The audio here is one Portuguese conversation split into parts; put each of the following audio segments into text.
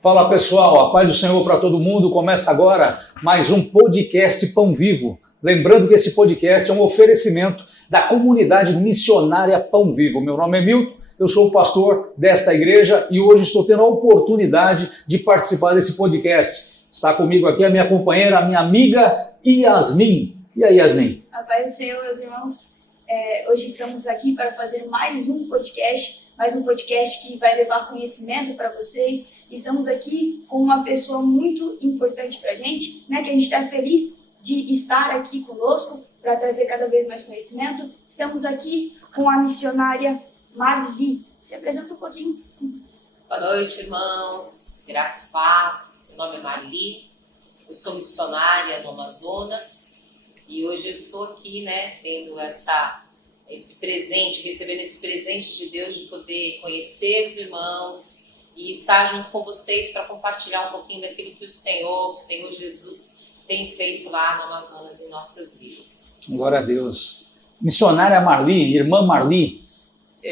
Fala pessoal, a paz do Senhor para todo mundo. Começa agora mais um podcast Pão Vivo. Lembrando que esse podcast é um oferecimento da comunidade missionária Pão Vivo. Meu nome é Milton, eu sou o pastor desta igreja e hoje estou tendo a oportunidade de participar desse podcast. Está comigo aqui a minha companheira, a minha amiga Yasmin. E aí, Yasmin? A paz do Senhor, meus irmãos. Hoje estamos aqui para fazer mais um podcast que vai levar conhecimento para vocês. Estamos aqui com uma pessoa muito importante para a gente, né, que a gente está feliz de estar aqui conosco para trazer cada vez mais conhecimento. Estamos aqui com a missionária Marli. Se apresenta um pouquinho. Boa noite, irmãos. Graça e paz. Meu nome é Marli. Eu sou missionária no Amazonas e hoje eu estou aqui, tendo esse presente, recebendo esse presente de Deus de poder conhecer os irmãos e estar junto com vocês para compartilhar um pouquinho daquilo que o Senhor Jesus tem feito lá no Amazonas em nossas vidas. Glória a Deus. Missionária Marli, irmã Marli,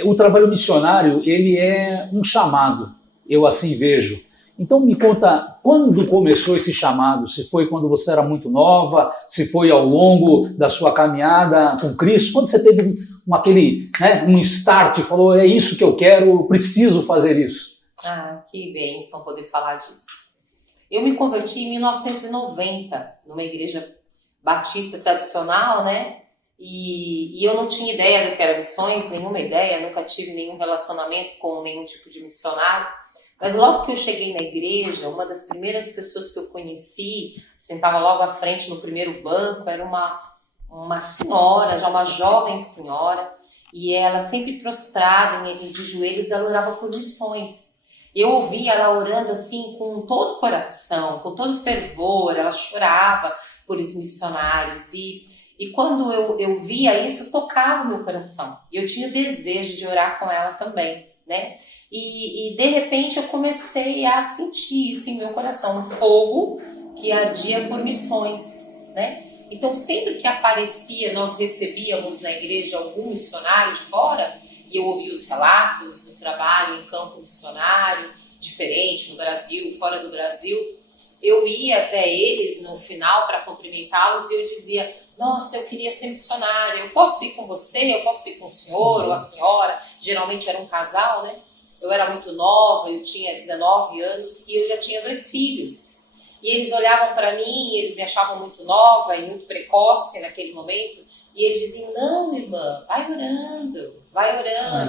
o trabalho missionário, ele é um chamado, eu assim vejo. Então me conta, quando começou esse chamado? Se foi quando você era muito nova, se foi ao longo da sua caminhada com Cristo? Quando você teve um start, falou, é isso que eu quero, eu preciso fazer isso? Ah, que bênção poder falar disso. Eu me converti em 1990, numa igreja batista tradicional, E eu não tinha ideia do que era missões, nenhuma ideia, nunca tive nenhum relacionamento com nenhum tipo de missionário. Mas logo que eu cheguei na igreja, uma das primeiras pessoas que eu conheci, sentava logo à frente no primeiro banco, era uma senhora, já uma jovem senhora, e ela sempre prostrada, de joelhos, ela orava por missões. Eu ouvia ela orando assim com todo o coração, com todo o fervor, ela chorava por os missionários, e quando eu via isso, tocava o meu coração, e eu tinha o desejo de orar com ela também, E de repente eu comecei a sentir isso em meu coração, um fogo que ardia por missões, Então sempre que aparecia, nós recebíamos na igreja algum missionário de fora, e eu ouvia os relatos do trabalho em campo missionário, diferente no Brasil, fora do Brasil, eu ia até eles no final para cumprimentá-los e eu dizia, nossa, eu queria ser missionária, eu posso ir com você, eu posso ir com o senhor ou a senhora, geralmente era um casal, Eu era muito nova, eu tinha 19 anos e eu já tinha 2 filhos. E eles olhavam para mim, eles me achavam muito nova e muito precoce naquele momento, e eles diziam, não, irmã, vai orando.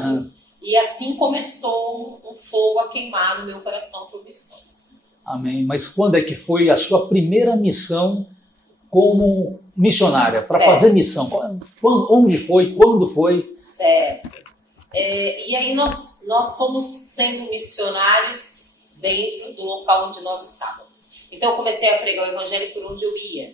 Uhum. E assim começou um fogo a queimar no meu coração por missões. Amém. Mas quando é que foi a sua primeira missão como missionária, para fazer missão? Onde foi? Quando foi? Certo. E aí nós fomos sendo missionários dentro do local onde nós estávamos. Então eu comecei a pregar o evangelho por onde eu ia,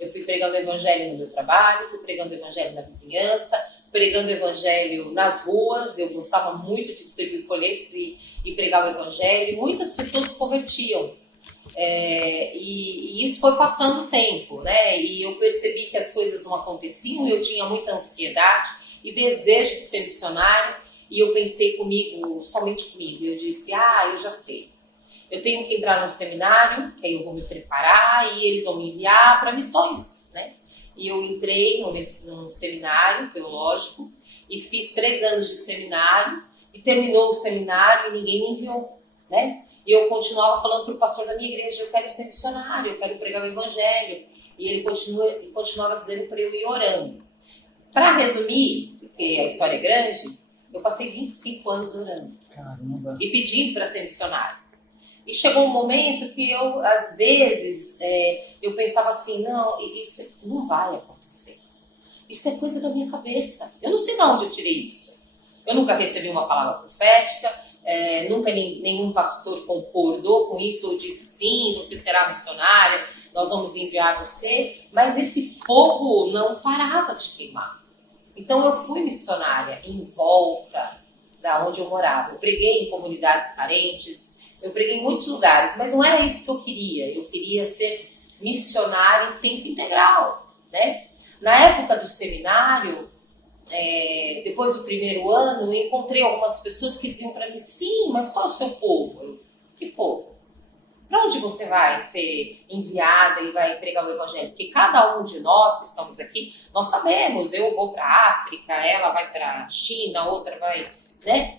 Eu fui pregando o evangelho no meu trabalho, fui pregando o evangelho na vizinhança, pregando o evangelho nas ruas. Eu gostava muito de distribuir folhetos e pregar o evangelho, e muitas pessoas se convertiam. E isso foi passando o tempo, E eu percebi que as coisas não aconteciam, e eu tinha muita ansiedade e desejo de ser missionário, e eu pensei somente comigo, eu disse, eu já sei, eu tenho que entrar num seminário, que aí eu vou me preparar, e eles vão me enviar para missões, E eu entrei num seminário teológico, e fiz 3 anos de seminário, e terminou o seminário, e ninguém me enviou, E eu continuava falando para o pastor da minha igreja, eu quero ser missionário, eu quero pregar o evangelho. E ele continuava dizendo para eu ir orando. Para resumir, porque a história é grande, eu passei 25 anos orando. Caramba. E pedindo para ser missionário. E chegou um momento que eu, às vezes, eu pensava assim, não, isso não vai acontecer. Isso é coisa da minha cabeça. Eu não sei de onde eu tirei isso. Eu nunca recebi uma palavra profética, nunca nenhum pastor concordou com isso ou disse sim, você será missionária, nós vamos enviar você, mas esse fogo não parava de queimar. Então eu fui missionária em volta da onde eu morava. Eu preguei em comunidades carentes, eu preguei em muitos lugares, mas não era isso que eu queria ser missionária em tempo integral, Na época do seminário, depois do primeiro ano, eu encontrei algumas pessoas que diziam para mim, sim, mas qual é o seu povo? Que povo? onde você vai ser enviada e vai pregar o evangelho? Porque cada um de nós que estamos aqui, nós sabemos, eu vou para a África, ela vai para a China, outra vai, né?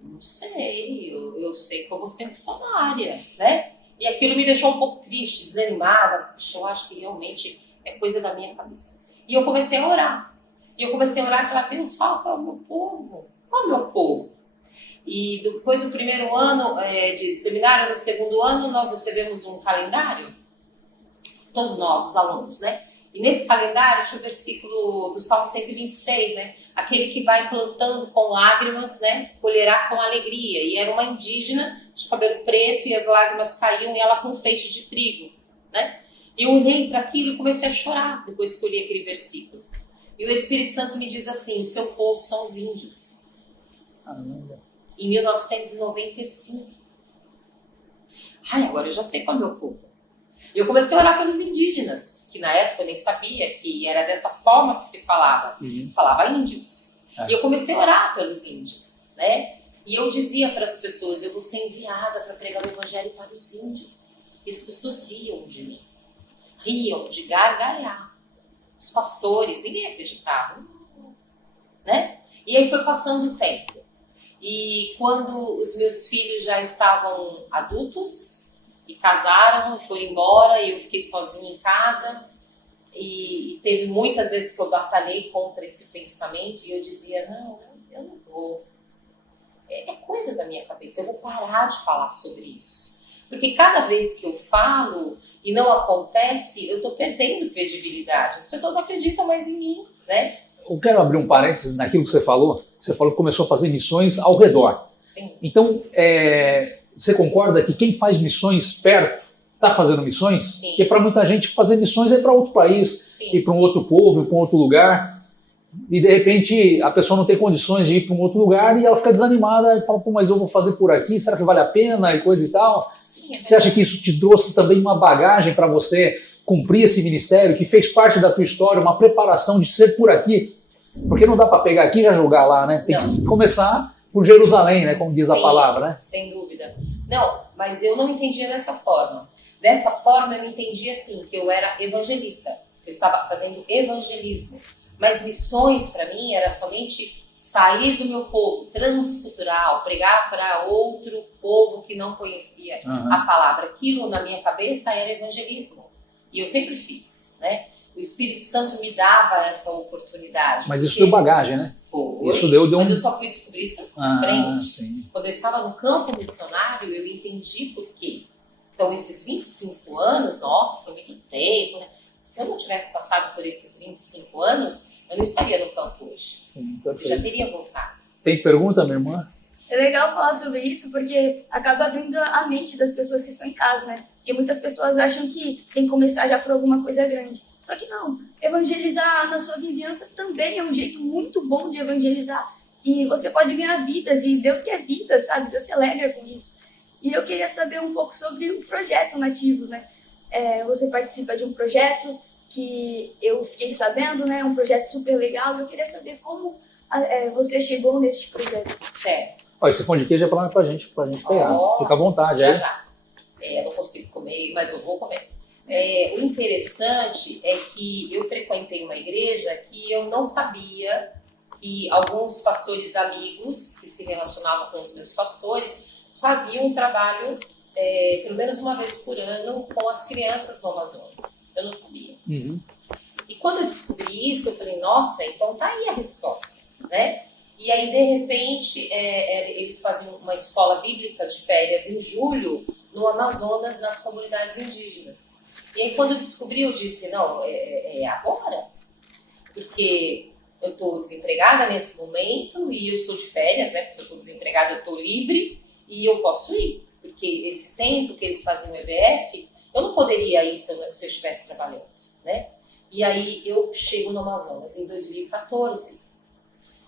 Não sei, eu sei que eu vou ser missionária, né? E aquilo me deixou um pouco triste, desanimada. Puxa, eu acho que realmente é coisa da minha cabeça. E eu comecei a orar. E eu comecei a orar e falar, Deus, fala qual é o meu povo. Qual é o meu povo? E depois do primeiro ano de seminário, no segundo ano, nós recebemos um calendário. Todos nós, os alunos, né? E nesse calendário tinha o versículo do Salmo 126, né? Aquele que vai plantando com lágrimas, né? Colherá com alegria. E era uma indígena de cabelo preto e as lágrimas caíam e ela com um feixe de trigo, né? E eu olhei para aquilo e comecei a chorar depois que eu li aquele versículo. E o Espírito Santo me diz assim, o seu povo são os índios. Caramba. Em 1995. Ai, agora eu já sei qual é o meu povo. E eu comecei a orar pelos indígenas, que na época eu nem sabia que era dessa forma que se falava. Falava índios. E eu comecei a orar pelos índios, né? E eu dizia para as pessoas, eu vou ser enviada para pregar o evangelho para os índios. E as pessoas riam de mim. Riam de gargalhar. Os pastores, ninguém acreditava, né? E aí foi passando o tempo. E quando os meus filhos já estavam adultos e casaram e foram embora, e eu fiquei sozinha em casa, e teve muitas vezes que eu batalhei contra esse pensamento e eu dizia, não, eu não vou. É coisa da minha cabeça, eu vou parar de falar sobre isso. Porque cada vez que eu falo e não acontece, eu estou perdendo credibilidade. As pessoas acreditam mais em mim, né? Eu quero abrir um parênteses naquilo que você falou. Você falou que começou a fazer missões ao redor. Sim. Então, você concorda que quem faz missões perto está fazendo missões? Sim. Porque para muita gente fazer missões é para outro país, Sim. ir para um outro povo, ir para um outro lugar. E de repente a pessoa não tem condições de ir para um outro lugar e ela fica desanimada e fala, pô, mas eu vou fazer por aqui, será que vale a pena e coisa e tal? Sim, Você acha que isso te trouxe também uma bagagem para você cumprir esse ministério, que fez parte da tua história, uma preparação de ser por aqui? Porque não dá para pegar aqui e já jogar lá, né? Tem que começar por Jerusalém, né? Como diz a palavra, né? Sem dúvida. Não, mas eu não entendia dessa forma. Dessa forma eu entendi assim, que eu era evangelista, que eu estava fazendo evangelismo. Mas missões para mim era somente sair do meu povo, transcultural, pregar para outro povo que não conhecia a palavra. Aquilo na minha cabeça era evangelismo. E eu sempre fiz, né? O Espírito Santo me dava essa oportunidade. Mas isso deu bagagem, né? Foi. Isso deu Mas um... eu só fui descobrir isso na frente. Sim. Quando eu estava no campo missionário, eu entendi por quê. Então, esses 25 anos, nossa, foi muito tempo, né? Se eu não tivesse passado por esses 25 anos, eu não estaria no campo hoje. Sim, eu já teria voltado. Tem pergunta, minha irmã? É legal falar sobre isso porque acaba abrindo a mente das pessoas que estão em casa, né? Porque muitas pessoas acham que tem que começar já por alguma coisa grande. Só que não. Evangelizar na sua vizinhança também é um jeito muito bom de evangelizar. E você pode ganhar vidas, e Deus quer vidas, sabe? Deus se alegra com isso. E eu queria saber um pouco sobre o projeto Nativos, né? Você participa de um projeto que eu fiquei sabendo, né? Um projeto super legal. E eu queria saber como você chegou nesse projeto. Certo. Olha, esse pão de queijo é pra gente pegar. Fica à vontade. Já. Eu não consigo comer, mas eu vou comer. O interessante é que eu frequentei uma igreja que eu não sabia que alguns pastores amigos que se relacionavam com os meus pastores faziam um trabalho pelo menos uma vez por ano com as crianças no Amazonas. Eu não sabia. E quando eu descobri isso, eu falei, nossa, então tá aí a resposta, né? E aí, de repente, eles faziam uma escola bíblica de férias em julho no Amazonas, nas comunidades indígenas. E aí, quando eu descobri, eu disse, não, é agora. Porque eu estou desempregada nesse momento e eu estou de férias, né? Porque se eu estou desempregada, eu estou livre e eu posso ir. Porque esse tempo que eles faziam EBF, eu não poderia ir se eu estivesse trabalhando, né? E aí, eu chego no Amazonas em 2014,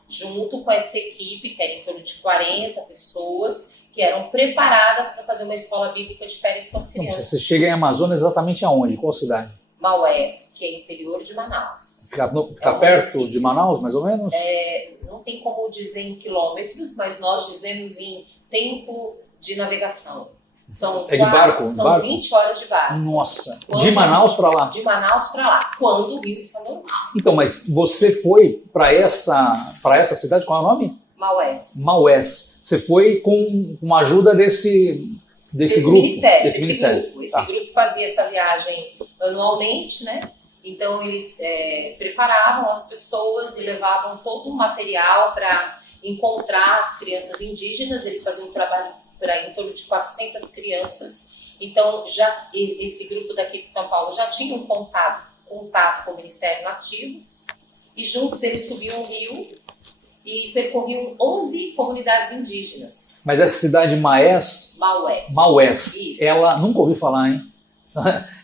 junto com essa equipe, que era em torno de 40 pessoas, que eram preparadas para fazer uma escola bíblica de férias com as crianças. Você chega em Amazonas exatamente aonde? Qual cidade? Maués, que é interior de Manaus. Fica perto de Manaus, mais ou menos? Não tem como dizer em quilômetros, mas nós dizemos em tempo de navegação. É de barco? São barco? 20 horas de barco. Nossa, de Manaus para lá? De Manaus para lá, quando o rio está normal. Então, mas você foi para essa cidade, qual é o nome? Maués. Maués. Você foi com uma ajuda desse grupo? Ministério. Desse ministério. Grupo. Esse grupo fazia essa viagem anualmente, né? Então eles preparavam as pessoas e levavam todo um material para encontrar as crianças indígenas. Eles faziam um trabalho para em torno de 400 crianças. Então esse grupo daqui de São Paulo já tinha um contato com o Ministério Nativos e juntos eles subiam o rio e percorriam 11 comunidades indígenas. Mas essa cidade Maués, Isso. ela nunca ouvi falar, hein?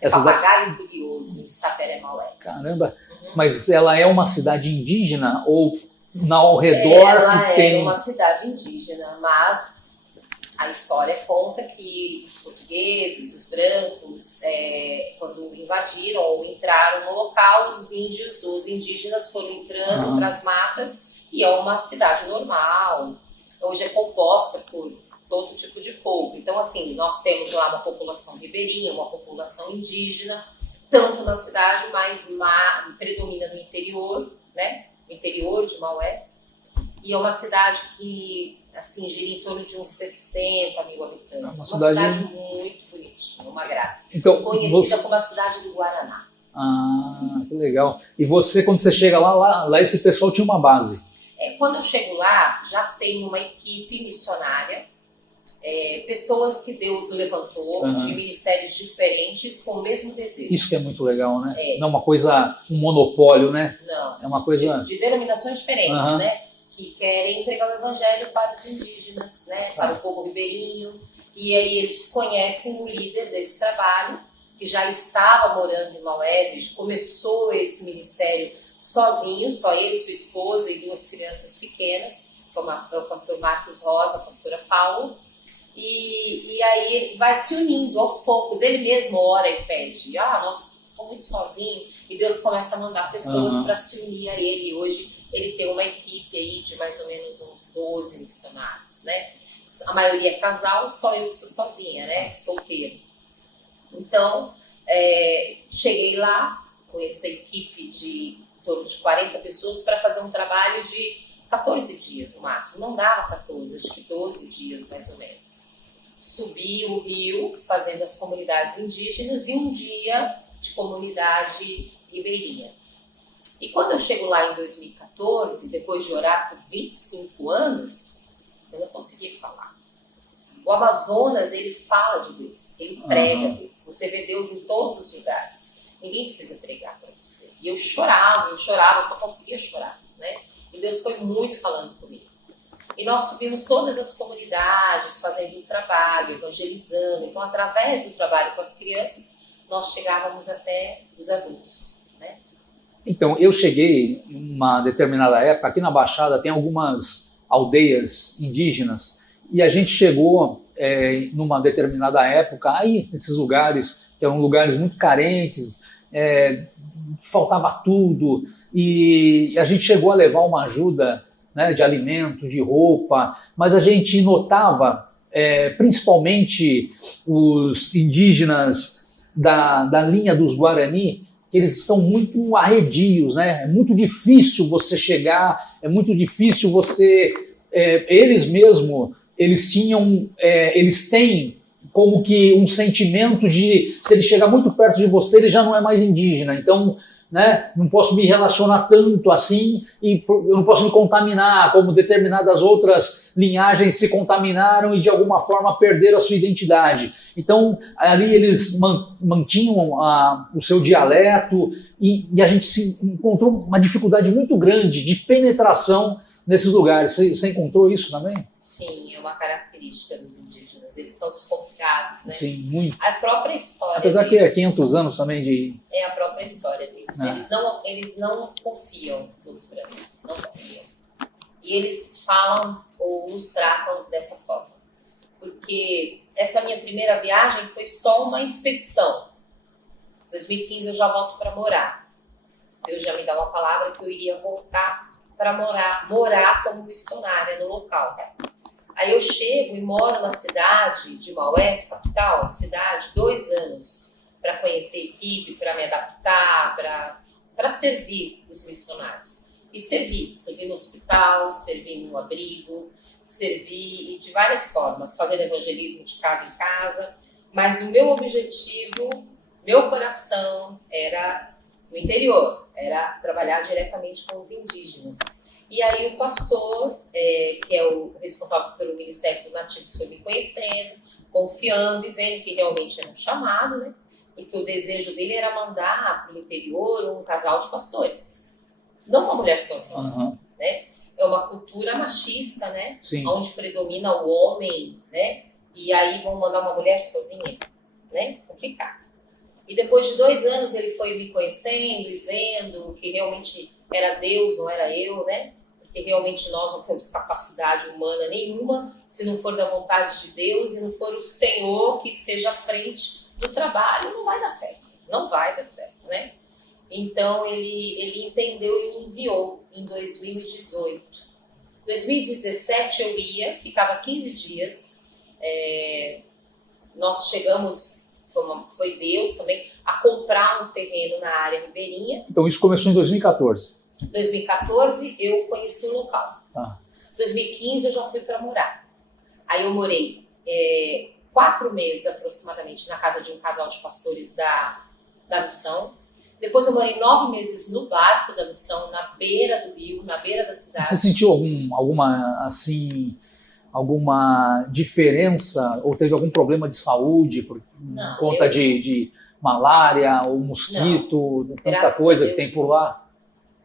Essa Papagaio Curioso, em Sapere Maué. Caramba! Mas ela é uma cidade indígena ou ao redor ela tem... é uma cidade indígena, mas a história conta que os portugueses, os brancos, quando invadiram ou entraram no local, os indígenas foram entrando para as matas e é uma cidade normal. Hoje é composta por todo tipo de povo. Então, assim, nós temos lá uma população ribeirinha, uma população indígena, tanto na cidade, mas predomina no interior, né? No interior de Maués. E é uma cidade que, assim, gira em torno de uns 60 mil habitantes. Uma cidade muito bonitinha, uma graça. Então, conhecida como a cidade do Guaraná. Ah, que legal. E você, quando você chega lá esse pessoal tinha uma base? Quando eu chego lá, já tem uma equipe missionária, pessoas que Deus levantou de ministérios diferentes com o mesmo desejo. Isso que é muito legal, né? Não é uma coisa, um monopólio, né? Não. É uma coisa... De denominações diferentes, né? Que querem entregar o evangelho para os indígenas, né? Para o povo ribeirinho. E aí eles conhecem o líder desse trabalho, que já estava morando em Maués e começou esse ministério sozinho, só ele, sua esposa e 2 crianças pequenas, como é o pastor Marcos Rosa, a pastora Paula. E aí ele vai se unindo aos poucos, ele mesmo ora e pede, nossa, estou muito sozinho, e Deus começa a mandar pessoas para se unir a ele. Hoje ele tem uma equipe aí de mais ou menos uns 12 missionários, né? A maioria é casal, só eu que sou sozinha, né? Solteiro. Então, cheguei lá com essa equipe de em torno de 40 pessoas para fazer um trabalho de 14 dias no máximo. Não dava 14, acho que 12 dias mais ou menos. Subi o rio fazendo as comunidades indígenas e um dia de comunidade ribeirinha. E quando eu chego lá em 2014, depois de orar por 25 anos, eu não conseguia falar. O Amazonas, ele fala de Deus, ele prega Deus. Você vê Deus em todos os lugares. Ninguém precisa pregar para você. E eu chorava, eu só conseguia chorar, né? E Deus foi muito falando comigo. E nós subimos todas as comunidades, fazendo um trabalho, evangelizando. Então, através do trabalho com as crianças, nós chegávamos até os adultos, né? Então, eu cheguei em uma determinada época, aqui na Baixada tem algumas aldeias indígenas, e a gente chegou numa determinada época, aí nesses lugares, que eram lugares muito carentes, faltava tudo, e a gente chegou a levar uma ajuda, né, de alimento, de roupa, mas a gente notava, principalmente os indígenas da linha dos Guarani, que eles são muito arredios, né? É muito difícil você chegar, é muito difícil você... eles mesmo, eles têm como que um sentimento de, se ele chegar muito perto de você, ele já não é mais indígena, então, né, não posso me relacionar tanto assim e eu não posso me contaminar, como determinadas outras linhagens se contaminaram e de alguma forma perderam a sua identidade. Então, ali eles mantinham o seu dialeto e a gente se encontrou uma dificuldade muito grande de penetração nesses lugares. Você encontrou isso também? Sim, é uma característica dos indígenas. Eles são desconfiados, né? Sim, muito. A própria história Apesar deles, que é 500 anos também de... É a própria história deles. Eles não confiam nos brancos, não confiam. E eles falam ou nos tratam dessa forma. Porque essa minha primeira viagem foi só uma expedição. Em 2015 eu já volto para morar. Deus já me dá uma palavra que eu iria voltar para morar como missionária no local. Aí eu chego e moro na cidade de Maués, capital, cidade, 2 anos para conhecer a equipe, para me adaptar, para servir os missionários. E servir no hospital, servir no abrigo, servir de várias formas, fazendo evangelismo de casa em casa, mas o meu objetivo, meu coração era no interior, era trabalhar diretamente com os indígenas. E aí o pastor, que é o responsável pelo Ministério dos Nativos, foi me conhecendo, confiando e vendo que realmente era um chamado, né? Porque o desejo dele era mandar para o interior um casal de pastores, não uma mulher sozinha, né? É uma cultura machista, né? Sim. Onde predomina o homem, né? E aí vão mandar uma mulher sozinha, né? Complicado. E depois de 2 anos ele foi me conhecendo e vendo que realmente era Deus, não era eu, né? Porque realmente nós não temos capacidade humana nenhuma, se não for da vontade de Deus e não for o Senhor que esteja à frente do trabalho, não vai dar certo. Não vai dar certo, né? Então ele entendeu e me enviou em 2018. 2017 eu ia, ficava 15 dias. Nós chegamos, foi Deus também, a comprar um terreno na área ribeirinha. Então isso começou em 2014? 2014 eu conheci o local. 2015 eu já fui para morar. Aí eu morei 4 meses aproximadamente na casa de um casal de pastores da missão. Depois eu morei 9 meses no barco da missão, na beira do rio, na beira da cidade. Você sentiu alguma diferença ou teve algum problema de saúde por conta de malária ou mosquito, tanta coisa que tem por lá?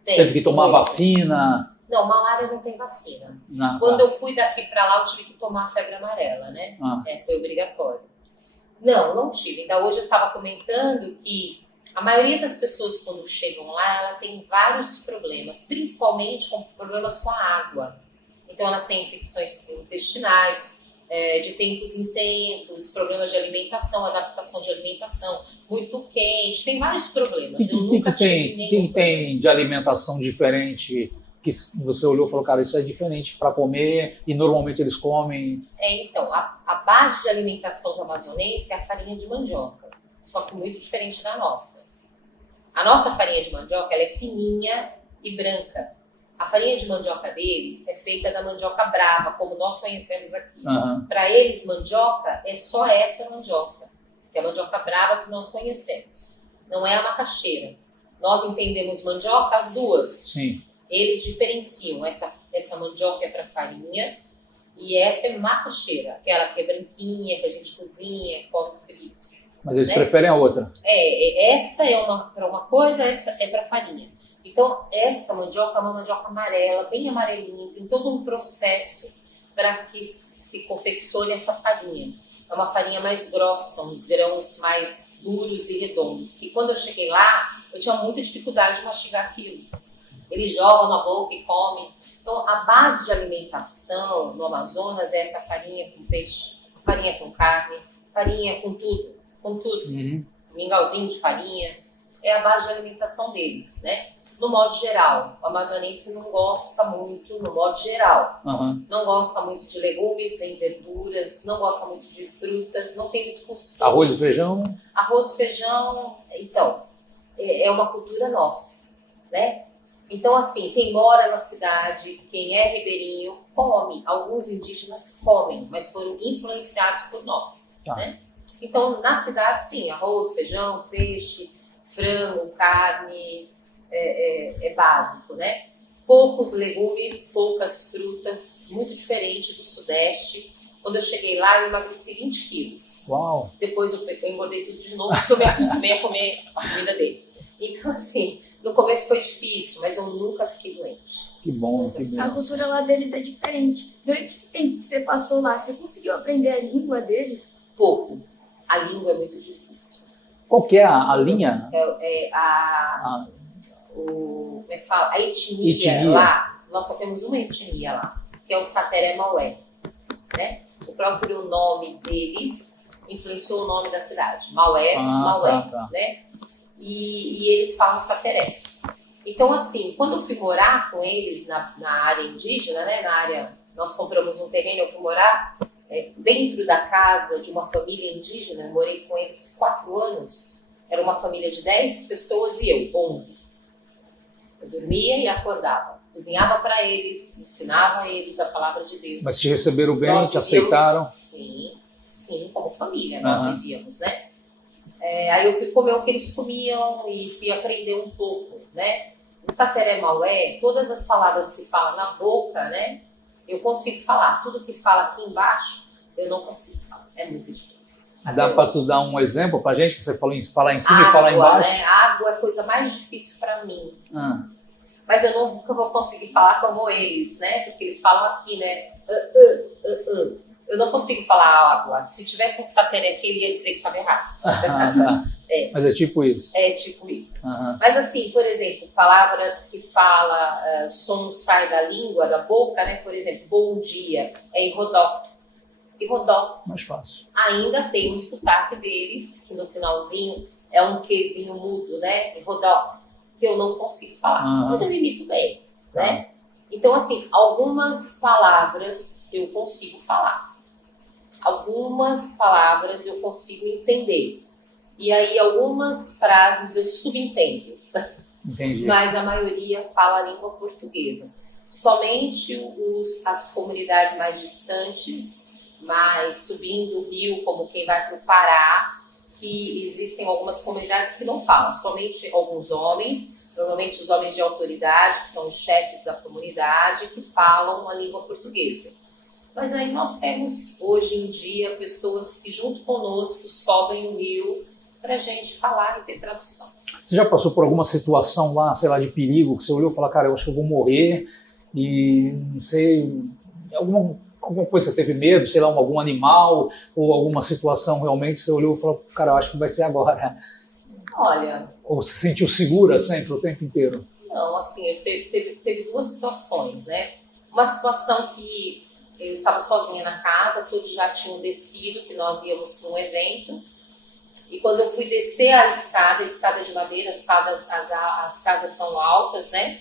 Teve que tomar vacina? Não, malária não tem vacina. Quando eu fui daqui para lá, eu tive que tomar febre amarela, né? Foi obrigatório. Não tive. Então hoje eu estava comentando que a maioria das pessoas, quando chegam lá, ela tem vários problemas, principalmente com problemas com a água. Então, elas têm infecções intestinais, de tempos em tempos, problemas de alimentação, adaptação de alimentação, muito quente, tem vários problemas. Que tem de alimentação diferente que você olhou e falou, cara, isso é diferente para comer e normalmente eles comem? Então, a base de alimentação do amazonense é a farinha de mandioca. Só que muito diferente da nossa. A nossa farinha de mandioca ela é fininha e branca. A farinha de mandioca deles é feita da mandioca brava, como nós conhecemos aqui. Para eles, mandioca é só essa mandioca, que é a mandioca brava que nós conhecemos. Não é a macaxeira. Nós entendemos mandioca as duas. Sim. Eles diferenciam. Essa mandioca é para farinha e essa é macaxeira, aquela que é branquinha, que a gente cozinha, come frito. Mas eles preferem a outra. Essa é para uma coisa, essa é para farinha. Então, essa mandioca é uma mandioca amarela, bem amarelinha, tem todo um processo para que se confeccione essa farinha. É uma farinha mais grossa, uns grãos mais duros e redondos. E quando eu cheguei lá, eu tinha muita dificuldade de mastigar aquilo. Eles jogam na boca e comem. Então, a base de alimentação no Amazonas é essa farinha com peixe, farinha com carne, farinha com tudo. Mingauzinho de farinha, é a base de alimentação deles, né? No modo geral, o amazonense não gosta muito, no modo geral, não gosta muito de legumes, nem verduras, não gosta muito de frutas, não tem muito costume. Arroz e feijão? Arroz e feijão, então, é uma cultura nossa, né? Então, assim, quem mora na cidade, quem é ribeirinho, come. Alguns indígenas comem, mas foram influenciados por nós, né? Então, na cidade, sim, arroz, feijão, peixe, frango, carne, é básico, né? Poucos legumes, poucas frutas, muito diferente do Sudeste. Quando eu cheguei lá, eu emagreci 20 quilos. Uau! Depois eu engordei tudo de novo, porque eu me acostumei a comer a comida deles. Então, assim, no começo foi difícil, mas eu nunca fiquei doente. Que bom, que bom. A cultura lá deles é diferente. Durante esse tempo que você passou lá, você conseguiu aprender a língua deles? Pouco. A língua é muito difícil. Qual que é a linha? Como é que fala? A etnia lá, nós só temos uma etnia lá, que é o Sateré Maué, né? O próprio nome deles influenciou o nome da cidade, Maués, Maué, né? E eles falam Sateré. Então, assim, quando eu fui morar com eles na área indígena, né, na área nós compramos um terreno, eu fui morar dentro da casa de uma família indígena, morei com eles 4 anos, era uma família de 10 pessoas e eu, 11. Eu dormia e acordava, cozinhava para eles, ensinava a eles a palavra de Deus. Mas te receberam bem, Nós te vivíamos, aceitaram? Sim, como família nós vivíamos, né? Aí eu fui comer o que eles comiam e fui aprender um pouco, né? O Sateré Maué, todas as palavras que fala na boca, né? Eu consigo falar. Tudo que fala aqui embaixo, eu não consigo falar. É muito difícil. Dá para tu dar um exemplo pra gente? Que você falou em falar em cima água, e falar embaixo? Né? Água é a coisa mais difícil para mim. Mas eu nunca vou conseguir falar como eles, né? Porque eles falam aqui, né? Eu não consigo falar água. Se tivesse um Sateré aqui, ele ia dizer que estava errado. Tá. Mas é tipo isso? É tipo isso. Mas assim, por exemplo, palavras que fala, som sai da língua, da boca, né? Por exemplo, bom dia, é Irodó. Irodó. Mais fácil. Ainda tem um sotaque deles, que no finalzinho é um quezinho mudo, né? Irodó, que eu não consigo falar. Mas eu imito bem, né? Então, assim, algumas palavras eu consigo falar. Algumas palavras eu consigo entender. E aí algumas frases eu subentendo. Entendi. Mas a maioria fala a língua portuguesa. Somente as comunidades mais distantes, mais subindo o rio, como quem vai para o Pará, que existem algumas comunidades que não falam. Somente alguns homens, normalmente os homens de autoridade, que são os chefes da comunidade, que falam a língua portuguesa. Mas aí nós temos, hoje em dia, pessoas que junto conosco sobem o rio para a gente falar e ter tradução. Você já passou por alguma situação lá, sei lá, de perigo, que você olhou e falou, cara, eu acho que eu vou morrer e não sei, alguma coisa você teve medo, sei lá, algum animal ou alguma situação realmente você olhou e falou, cara, eu acho que vai ser agora. Olha... Ou se sentiu segura sempre, o tempo inteiro? Não, assim, teve 2 situações, né? Uma situação que eu estava sozinha na casa, todos já tinham descido, que nós íamos para um evento. E quando eu fui descer a escada de madeira, as casas são altas, né?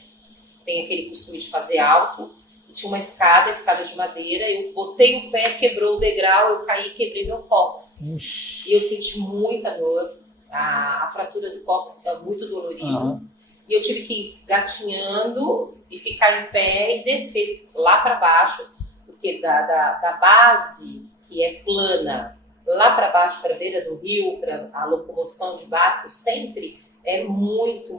Tem aquele costume de fazer alto. E tinha uma escada de madeira, eu botei o pé, quebrou o degrau, eu caí e quebrei meu cóccix. E eu senti muita dor. A fratura do cóccix está muito dolorido. E eu tive que ir gatinhando e ficar em pé e descer lá para baixo, porque da base, que é plana, lá para baixo, para a beira do rio, para a locomoção de barco, sempre é muito,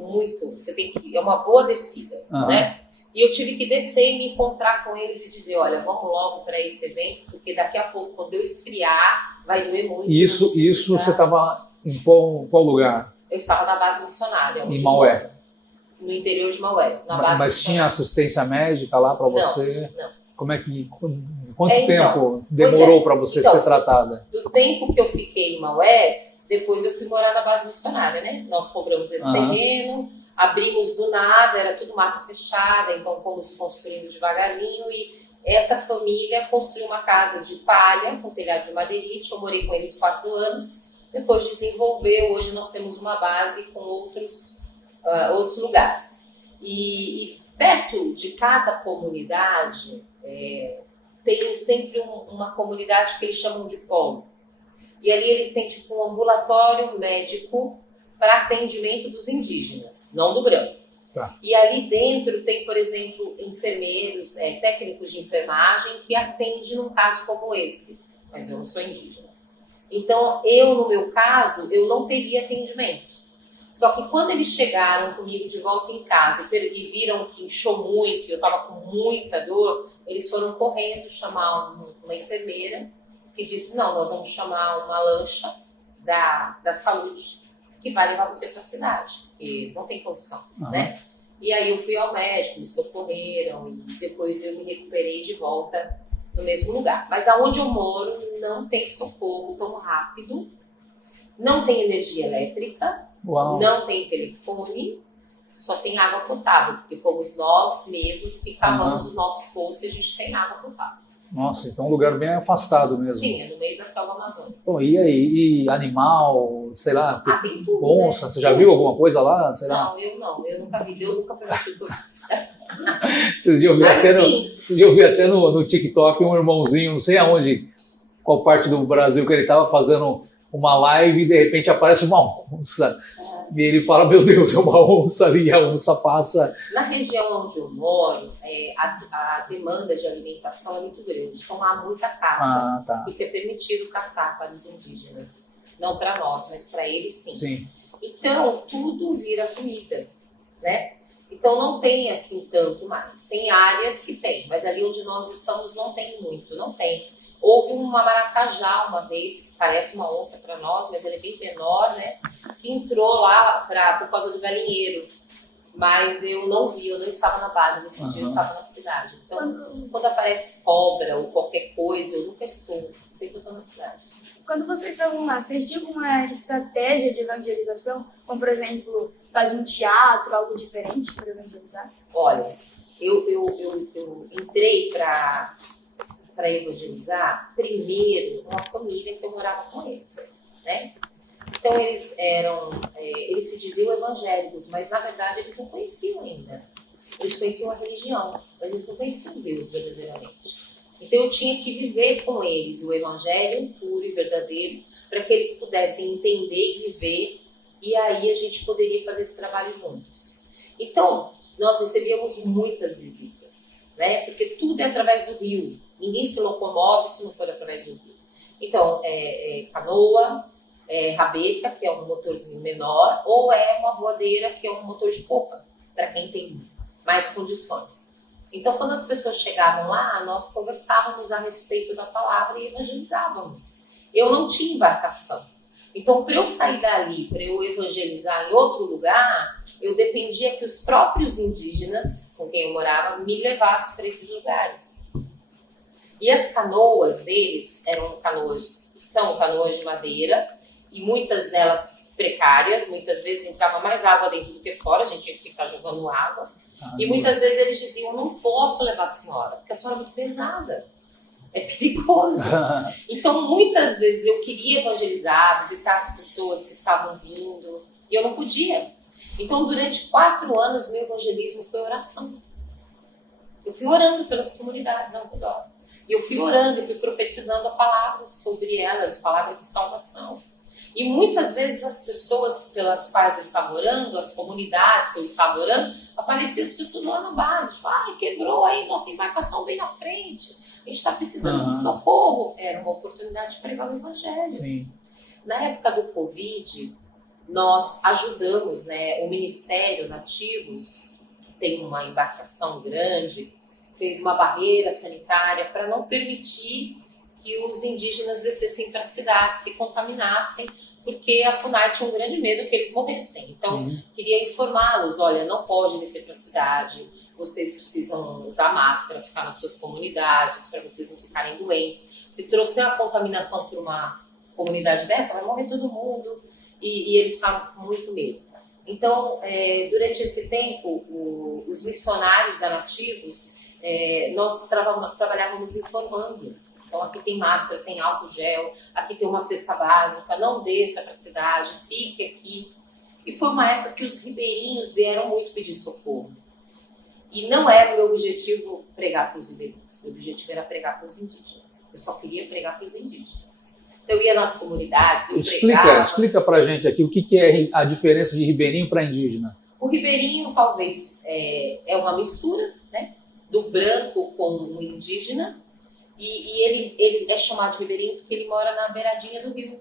você tem que... É uma boa descida, né? E eu tive que descer e me encontrar com eles e dizer, olha, vamos logo para esse evento, porque daqui a pouco, quando eu esfriar, vai doer muito. Isso você estava em qual lugar? Eu estava na base missionária. Em Maué? No interior de Maué. Mas tinha assistência médica lá para você? Não. Como é que... Quanto tempo demorou para você ser tratada? Do tempo que eu fiquei em Maués, depois eu fui morar na base missionária, né? Nós compramos esse terreno, abrimos do nada, era tudo mata fechada, então fomos construindo devagarinho e essa família construiu uma casa de palha com telhado de madeirite. Eu morei com eles 4 anos, depois desenvolveu, hoje nós temos uma base com outros lugares. E perto de cada comunidade tem sempre uma comunidade que eles chamam de polo. E ali eles têm tipo um ambulatório médico para atendimento dos indígenas, não do branco. Tá. E ali dentro tem, por exemplo, enfermeiros, técnicos de enfermagem que atendem num caso como esse, mas eu não sou indígena. Então, no meu caso, eu não teria atendimento. Só que quando eles chegaram comigo de volta em casa e viram que inchou muito, eu estava com muita dor, eles foram correndo chamar uma enfermeira que disse, não, nós vamos chamar uma lancha da saúde que vai levar você para a cidade, porque não tem condição, né? E aí eu fui ao médico, me socorreram e depois eu me recuperei de volta no mesmo lugar. Mas aonde eu moro não tem socorro tão rápido, não tem energia elétrica, não tem telefone, só tem água potável, porque fomos nós mesmos que cavamos o nosso poço e a gente tem água potável. Nossa, então é um lugar bem afastado mesmo. Sim, é no meio da selva amazônica. Bom, e aí? E animal, sei lá, Tem tudo, onça, né? você já viu alguma coisa lá? Sei lá. Não, eu nunca vi. Deus nunca permitiu que eu visse. Vocês iam ver Mas até, sim. vocês iam ver até no TikTok um irmãozinho, não sei aonde, qual parte do Brasil que ele estava fazendo uma live e de repente aparece uma onça. E ele fala, meu Deus, é uma onça ali, e a onça passa. Na região onde eu moro, a demanda de alimentação é muito grande. Então há muita caça, Tá. porque é permitido caçar para os indígenas. Não para nós, mas para eles sim. Sim. Então tudo vira comida, né? Então não tem assim tanto mais. Tem áreas que tem, mas ali onde nós estamos não tem muito, não tem. Houve uma maracajá uma vez, que parece uma onça para nós, mas ele é bem menor, né? Que entrou lá por causa do galinheiro. Mas eu não vi, eu não estava na base nesse dia, eu estava na cidade. Então, quando aparece cobra ou qualquer coisa, eu nunca estou, sempre estou na cidade. Quando vocês estavam lá, vocês tinham uma estratégia de evangelização? Como, por exemplo, fazer um teatro, algo diferente para evangelizar? Olha, eu entrei para evangelizar primeiro uma família que eu morava com eles, né? Então eles se diziam evangélicos, mas na verdade eles não conheciam ainda. Eles conheciam a religião, mas eles não conheciam Deus verdadeiramente. Então eu tinha que viver com eles o evangelho puro e verdadeiro, para que eles pudessem entender e viver, e aí a gente poderia fazer esse trabalho juntos. Então, nós recebíamos muitas visitas, né? Porque tudo é através do rio. Ninguém se locomove se não for através do rio. Então, canoa, rabeca, que é um motorzinho menor, ou é uma voadeira, que é um motor de popa, para quem tem mais condições. Então, quando as pessoas chegavam lá, nós conversávamos a respeito da palavra e evangelizávamos. Eu não tinha embarcação. Então, para eu sair dali, para eu evangelizar em outro lugar, eu dependia que os próprios indígenas com quem eu morava me levassem para esses lugares. E as canoas deles são canoas de madeira, e muitas delas precárias, muitas vezes entrava mais água dentro do que fora, a gente tinha que ficar jogando água. E muitas vezes eles diziam, não posso levar a senhora, porque a senhora é muito pesada, é perigoso. Então muitas vezes eu queria evangelizar, visitar as pessoas que estavam vindo, e eu não podia. Então durante 4 anos meu evangelismo foi oração. Eu fui orando pelas comunidades ao redor. E eu fui orando, eu fui profetizando a palavra sobre elas, palavra de salvação. E muitas vezes as pessoas pelas quais eu estava orando, as comunidades que eu estava orando, apareciam as pessoas lá na base, tipo, quebrou aí nossa embarcação bem na frente, a gente está precisando de socorro. Era uma oportunidade de pregar o evangelho. Sim. Na época do Covid, nós ajudamos, né, o Ministério Nativos, que tem uma embarcação grande, fez uma barreira sanitária para não permitir que os indígenas descessem para a cidade, se contaminassem, porque a FUNAI tinha um grande medo que eles morressem. Então, queria informá-los, olha, não pode descer para a cidade, vocês precisam usar máscara, ficar nas suas comunidades, para vocês não ficarem doentes. Se trouxer a contaminação para uma comunidade dessa, vai morrer todo mundo, e eles ficaram com muito medo. Então, durante esse tempo, os missionários da Nativos, nós trabalhávamos informando. Então aqui tem máscara, tem álcool gel, aqui tem uma cesta básica, não desça para a cidade, fique aqui. E foi uma época que os ribeirinhos vieram muito pedir socorro. E não era o meu objetivo pregar para os ribeirinhos, meu objetivo era pregar para os indígenas. Eu só queria pregar para os indígenas. Então eu ia nas comunidades, eu pregava. Explica para a gente aqui o que é a diferença de ribeirinho para indígena. O ribeirinho talvez é uma mistura, né, do branco com o indígena. E ele é chamado de ribeirinho porque ele mora na beiradinha do rio.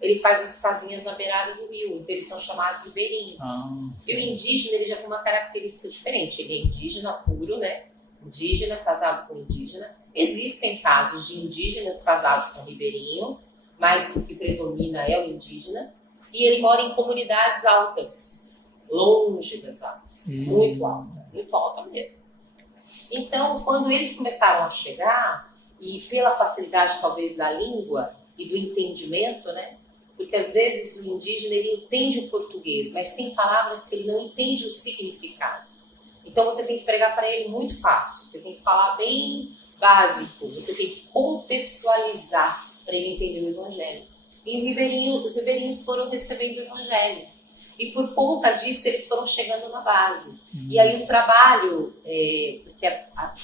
Ele faz as casinhas na beirada do rio, então eles são chamados ribeirinhos. E o indígena, ele já tem uma característica diferente. Ele é indígena puro, né? Indígena casado com indígena. Existem casos de indígenas casados com ribeirinho, mas o que predomina é o indígena. E ele mora em comunidades altas, longe das altas, muito alta mesmo. Então, quando eles começaram a chegar, e pela facilidade talvez da língua e do entendimento, né? Porque às vezes o indígena ele entende o português, mas tem palavras que ele não entende o significado. Então você tem que pregar para ele muito fácil, você tem que falar bem básico, você tem que contextualizar para ele entender o Evangelho. E os ribeirinhos foram recebendo o Evangelho. E por conta disso, eles foram chegando na base. E aí o trabalho, porque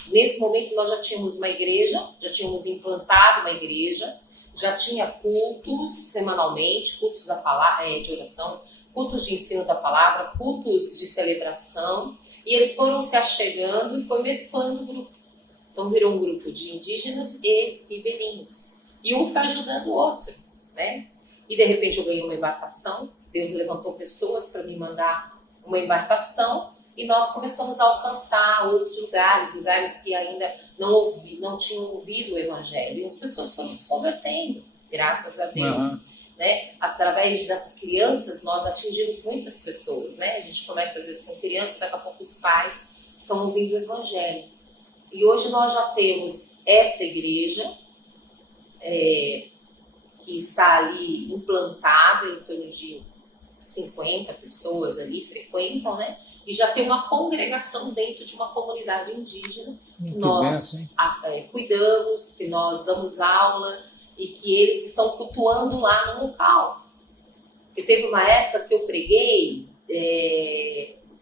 nesse momento nós já tínhamos uma igreja, já tínhamos implantado uma igreja, já tinha cultos semanalmente, cultos da palavra, de oração, cultos de ensino da palavra, cultos de celebração, e eles foram se achegando e foi mesclando o grupo. Então virou um grupo de indígenas e ribeirinhos. E um foi ajudando o outro, né? E de repente eu ganhei uma embarcação, Deus levantou pessoas para me mandar uma embarcação e nós começamos a alcançar outros lugares que ainda não tinham ouvido o Evangelho. E as pessoas foram se convertendo, graças a Deus. Né? Através das crianças nós atingimos muitas pessoas. Né? A gente começa às vezes com crianças, daqui a pouco os pais estão ouvindo o Evangelho. E hoje nós já temos essa igreja que está ali implantada, em torno de 50 pessoas ali frequentam, né? E já tem uma congregação dentro de uma comunidade indígena que nós cuidamos, que nós damos aula e que eles estão cultuando lá no local. Porque teve uma época que eu preguei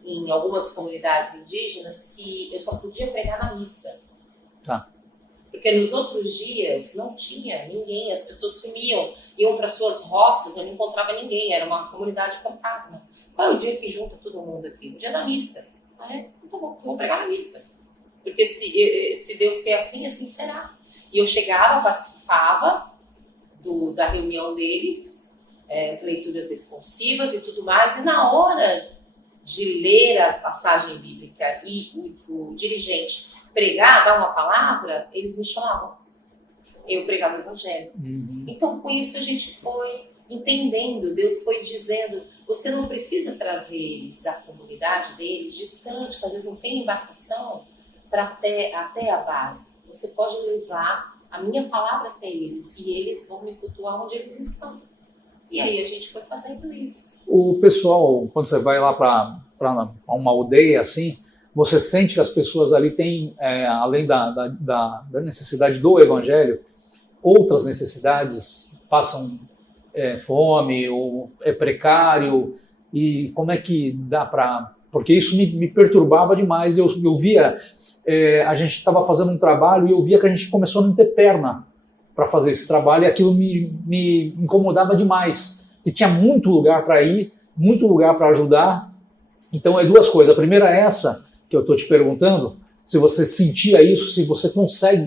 em algumas comunidades indígenas que eu só podia pregar na missa. Tá. Porque nos outros dias não tinha ninguém, as pessoas sumiam, iam para suas roças, eu não encontrava ninguém, era uma comunidade fantasma. Qual é o dia que junta todo mundo aqui? O dia da missa. Então vou pregar na missa. Porque se Deus quer assim, assim será. E eu chegava, participava da reunião deles, as leituras responsivas e tudo mais, e na hora de ler a passagem bíblica e o dirigente pregar, dar uma palavra, eles me chamavam. Eu pregava o Evangelho. Então, com isso, a gente foi entendendo, Deus foi dizendo, você não precisa trazer eles da comunidade deles, distante, que às vezes não tem embarcação, para até a base. Você pode levar a minha palavra até eles, e eles vão me cultuar onde eles estão. E aí a gente foi fazendo isso. O pessoal, quando você vai lá para uma aldeia assim, você sente que as pessoas ali têm, além da necessidade do Evangelho, outras necessidades, passam fome, ou é precário, e como é que dá para... Porque isso me perturbava demais, eu via, a gente estava fazendo um trabalho e eu via que a gente começou a não ter perna para fazer esse trabalho, e aquilo me incomodava demais, que tinha muito lugar para ir, muito lugar para ajudar. Então é duas coisas, a primeira é essa, que eu estou te perguntando, se você sentia isso, se você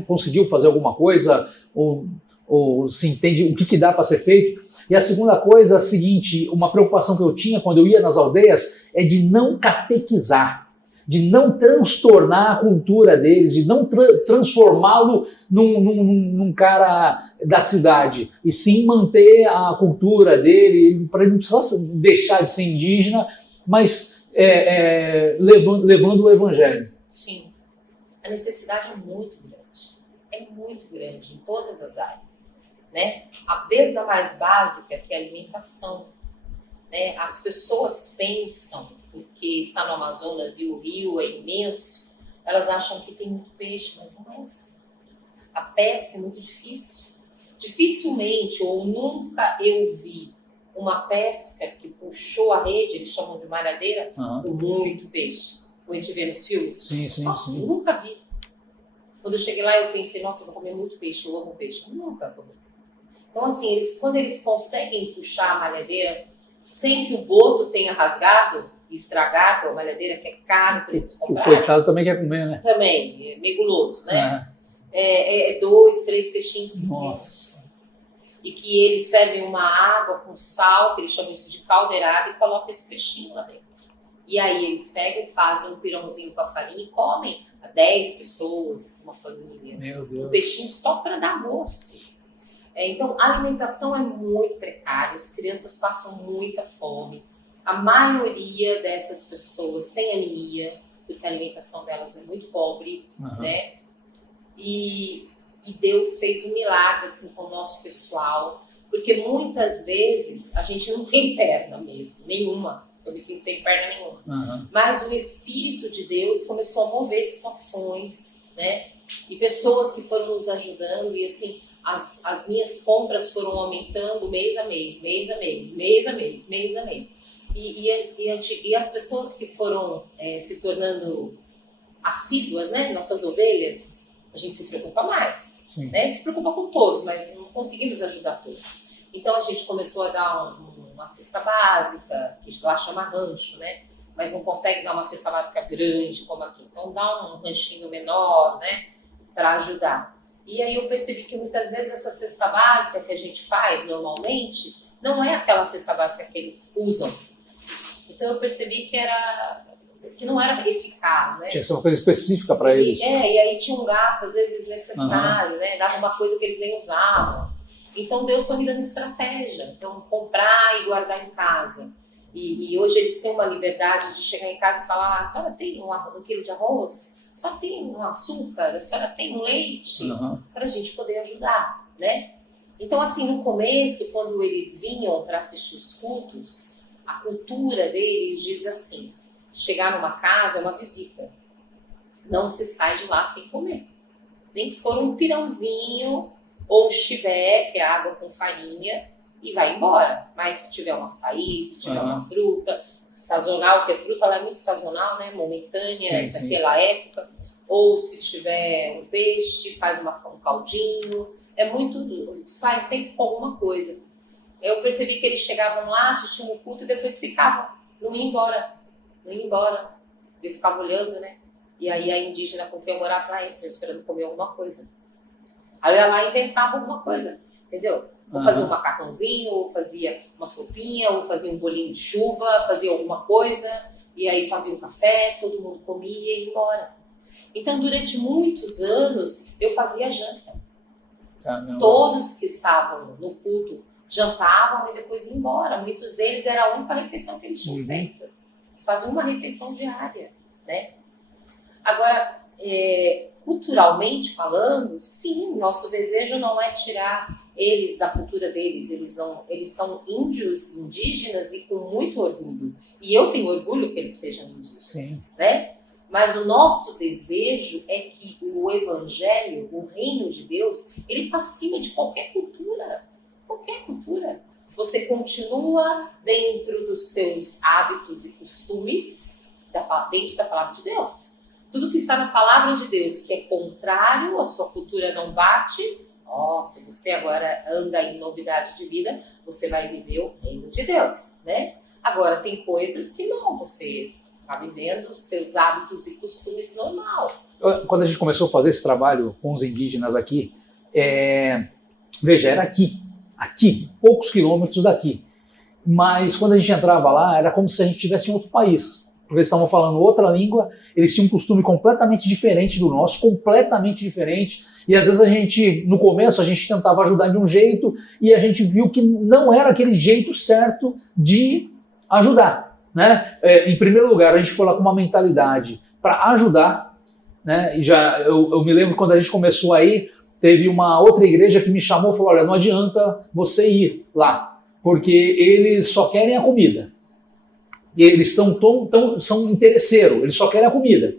conseguiu fazer alguma coisa, ou se entende o que dá para ser feito. E a segunda coisa é a seguinte, uma preocupação que eu tinha quando eu ia nas aldeias é de não catequizar, de não transtornar a cultura deles, de não transformá-lo num cara da cidade, e sim manter a cultura dele, para ele não precisar deixar de ser indígena, mas levando o Evangelho. Sim, a necessidade é muito grande em todas as áreas, né? Desde a mais básica, que é a alimentação, né? As pessoas pensam, porque está no Amazonas e o rio é imenso, elas acham que tem muito peixe, mas não é assim. A pesca é muito difícil. Dificilmente ou nunca eu vi uma pesca que puxou a rede, eles chamam de malhadeira, com muito peixe. Como a gente vê nos filmes. Sim. Eu nunca vi. Quando eu cheguei lá, eu pensei, nossa, eu vou comer muito peixe, eu amo peixe. Eu nunca comi. Então, assim, quando eles conseguem puxar a malhadeira sem que o boto tenha rasgado e estragado a malhadeira, que é caro para eles comprarem. O coitado também quer comer, né? Também, é meio guloso, né? 2, 3 peixinhos pequenos. Nossa. E que eles fervem uma água com sal, que eles chamam isso de caldeirada, e colocam esse peixinho lá dentro. E aí eles pegam e fazem um pirãozinho com a farinha e comem a 10 pessoas, uma família. Meu Deus. Um peixinho só para dar gosto. Então, a alimentação é muito precária, as crianças passam muita fome. A maioria dessas pessoas tem anemia, porque a alimentação delas é muito pobre, né? E Deus fez um milagre assim, com o nosso pessoal, porque muitas vezes a gente não tem perna mesmo, nenhuma. Eu me sinto sem perna nenhuma. Mas o Espírito de Deus começou a mover situações, né? E pessoas que foram nos ajudando, e assim, as minhas compras foram aumentando mês a mês, mês a mês, mês a mês, mês a mês. E as pessoas que foram se tornando assíduas, né, nossas ovelhas, a gente se preocupa mais. Né? A gente se preocupa com todos, mas não conseguimos ajudar todos. Então a gente começou a dar uma cesta básica, que lá chama rancho, né? Mas não consegue dar uma cesta básica grande como aqui. Então dá um ranchinho menor, né, para ajudar. E aí eu percebi que muitas vezes essa cesta básica que a gente faz normalmente não é aquela cesta básica que eles usam. Então eu percebi que não era eficaz, né? Tinha que ser uma coisa específica para eles. E aí tinha um gasto às vezes necessário, né? Dava uma coisa que eles nem usavam. Então Deus foi me dando estratégia. Então comprar e guardar em casa. E hoje eles têm uma liberdade de chegar em casa e falar: a senhora tem um quilo de arroz? A senhora tem um açúcar? A senhora tem um leite? Para a gente poder ajudar, né? Então assim, no começo, quando eles vinham para assistir os cultos, a cultura deles diz assim: chegar numa casa é uma visita. Não se sai de lá sem comer. Nem que for um pirãozinho ou um chibé, que é água com farinha, e vai embora. Mas se tiver um açaí, se tiver uma fruta sazonal, porque a fruta ela é muito sazonal, né? Momentânea, daquela época. Ou se tiver um peixe, faz um caldinho. É muito... sai sempre com alguma coisa. Eu percebi que eles chegavam lá, assistiam o culto e depois ficavam. Não iam embora. Não ia embora. Eu ficava olhando, né? E aí a indígena com quem eu morava falava: estão esperando comer alguma coisa. Aí eu ia lá e inventava alguma coisa, entendeu? Ou fazia um macarrãozinho, ou fazia uma sopinha, ou fazia um bolinho de chuva, fazia alguma coisa, e aí fazia um café, todo mundo comia e ia embora. Então, durante muitos anos, eu fazia janta. Caramba. Todos que estavam no culto jantavam e depois iam embora. Muitos deles era a única refeição que eles tinham feito. Eles faziam uma refeição diária, né? Agora, culturalmente falando, sim, nosso desejo não é tirar eles da cultura deles. Eles são índios, indígenas e com muito orgulho. E eu tenho orgulho que eles sejam indígenas, né? Mas o nosso desejo é que o evangelho, o reino de Deus, ele está acima de qualquer cultura. Qualquer cultura. Você continua dentro dos seus hábitos e costumes, dentro da palavra de Deus. Tudo que está na palavra de Deus que é contrário, a sua cultura não bate, se você agora anda em novidade de vida, você vai viver o reino de Deus, né? Agora, tem coisas que não, você está vivendo os seus hábitos e costumes normal. Quando a gente começou a fazer esse trabalho com os indígenas aqui, veja, era aqui, poucos quilômetros daqui. Mas quando a gente entrava lá, era como se a gente estivesse em outro país. Porque eles estavam falando outra língua, eles tinham um costume completamente diferente do nosso, completamente diferente. E às vezes no começo, a gente tentava ajudar de um jeito e a gente viu que não era aquele jeito certo de ajudar, né? Em primeiro lugar, a gente foi lá com uma mentalidade para ajudar, né? E eu me lembro quando a gente começou aí, teve uma outra igreja que me chamou e falou: olha, não adianta você ir lá, porque eles só querem a comida. E eles são interesseiros, eles só querem a comida.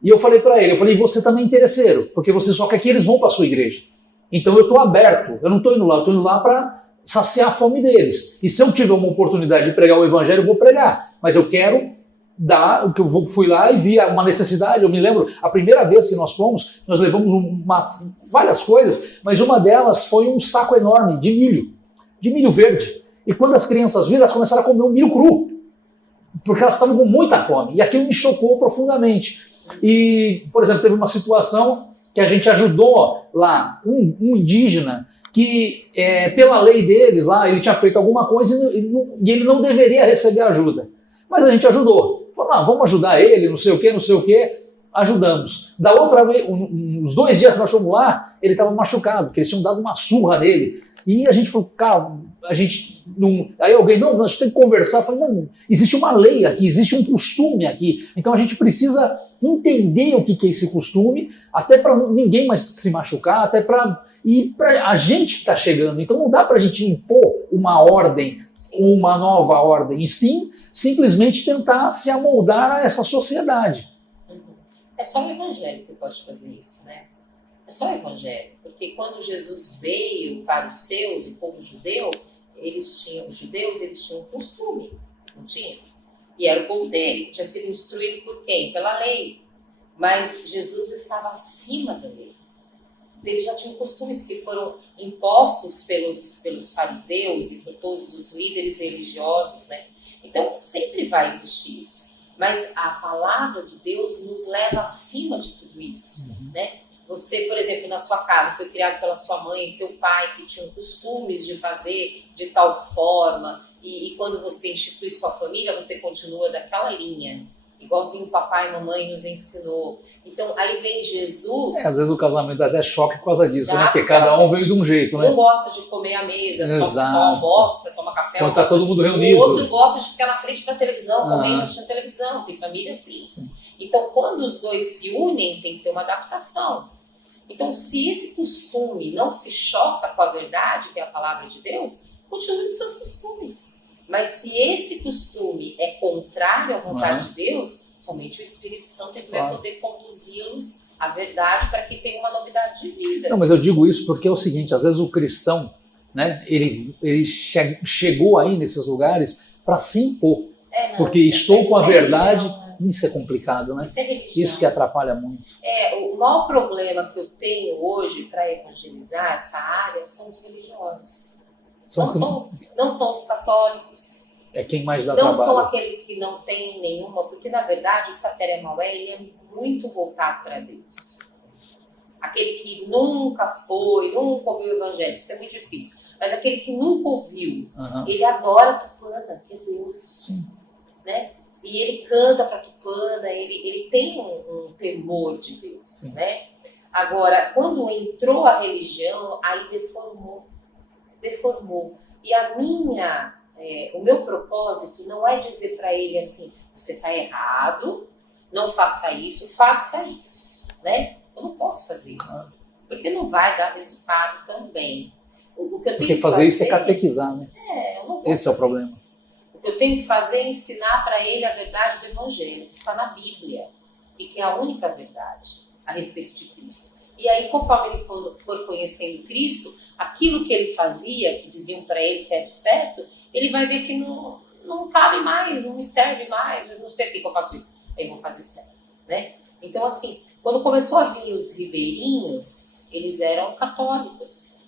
E eu falei para ele, você também é interesseiro, porque você só quer que eles vão para a sua igreja. Então eu estou aberto, eu não estou indo lá, eu estou indo lá para saciar a fome deles. E se eu tiver uma oportunidade de pregar o evangelho, eu vou pregar. Mas eu quero dar, fui lá e vi uma necessidade. Eu me lembro, a primeira vez que nós fomos, nós levamos várias coisas, mas uma delas foi um saco enorme de milho verde. E quando as crianças viram, elas começaram a comer um milho cru, porque elas estavam com muita fome. E aquilo me chocou profundamente. E, por exemplo, teve uma situação que a gente ajudou lá um indígena que, pela lei deles lá, ele tinha feito alguma coisa e ele não deveria receber ajuda. Mas a gente ajudou. Falou: vamos ajudar ele, não sei o quê. Ajudamos. Da outra vez, uns 2 dias que nós fomos lá, ele estava machucado, porque eles tinham dado uma surra nele. E a gente falou: cara, a gente não... Aí alguém: não, a gente tem que conversar. Eu falei: não, existe uma lei aqui, existe um costume aqui. Então a gente precisa entender o que é esse costume, até para ninguém mais se machucar, até para a gente que está chegando. Então não dá para a gente impor uma ordem, uma nova ordem, e sim simplesmente tentar se amoldar a essa sociedade. É só o evangelho que pode fazer isso, né? É só o evangelho. Porque quando Jesus veio para os seus, o povo judeu, os judeus tinham um costume, não tinha? E era o povo dele, que tinha sido instruído por quem? Pela lei. Mas Jesus estava acima da lei. Eles já tinham costumes que foram impostos pelos fariseus e por todos os líderes religiosos, né? Então, sempre vai existir isso. Mas a palavra de Deus nos leva acima de tudo isso, né? Você, por exemplo, na sua casa, foi criado pela sua mãe, seu pai, que tinham costumes de fazer de tal forma, e quando você institui sua família, você continua daquela linha, igualzinho o papai e mamãe nos ensinou. Então, aí vem Jesus... Às vezes o casamento dá até choque por causa disso, né? Porque cada um veio de um jeito, né? Um gosta de comer à mesa, só almoça, toma café. Quando tá todo mundo reunido. O outro gosta de ficar na frente da televisão, comendo, assistindo televisão. Tem família assim. Sim. Então, quando os dois se unem, tem que ter uma adaptação. Então, se esse costume não se choca com a verdade, que é a palavra de Deus, continue com seus costumes. Mas se esse costume é contrário à vontade de Deus, somente o Espírito Santo vai poder conduzi-los à verdade para que tenha uma novidade de vida. Não, mas eu digo isso porque é o seguinte, às vezes o cristão, né, ele chegou aí nesses lugares para se impor. Porque estou com a verdade, religião, né? Isso é complicado, né? Isso é religião. Isso que atrapalha muito. O maior problema que eu tenho hoje para evangelizar essa área são os religiosos. Não são os católicos. É quem mais dá não trabalho. São aqueles que não têm nenhuma, porque na verdade o Sateremaué, ele é muito voltado para Deus. Aquele que nunca ouviu o evangelho, isso é muito difícil. Mas aquele que nunca ouviu, ele adora Tupana, que é Deus. Sim. Né? E ele canta para Tupana, ele tem um temor de Deus. Né? Agora, quando entrou a religião, aí deformou. E o meu propósito não é dizer para ele assim, você está errado, não faça isso, faça isso, né? Eu não posso fazer isso, porque não vai dar resultado também. O que eu tenho porque fazer isso é catequizar, né? Eu não vou. Esse é o problema. Isso. O que eu tenho que fazer é ensinar para ele a verdade do Evangelho, que está na Bíblia, e que é a única verdade a respeito de Cristo. E aí, conforme ele for conhecendo Cristo, aquilo que ele fazia, que diziam para ele que era o certo, ele vai ver que não cabe mais, não me serve mais, eu não sei por que eu faço isso, aí eu vou fazer certo, né? Então, assim, quando começou a vir os ribeirinhos, eles eram católicos.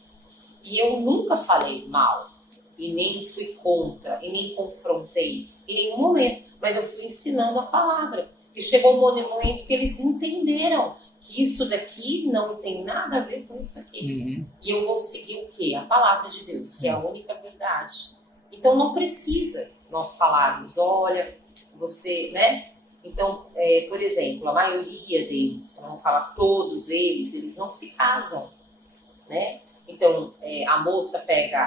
E eu nunca falei mal, e nem fui contra, e nem confrontei, em nenhum momento. Mas eu fui ensinando a palavra. E chegou um momento que eles entenderam que isso daqui não tem nada a ver com isso aqui. E eu vou seguir o quê? A palavra de Deus, que é a única verdade. Então não precisa nós falarmos, olha, você, né? Então, por exemplo, a maioria deles, eu não vou falar todos eles não se casam, né? Então, a moça pega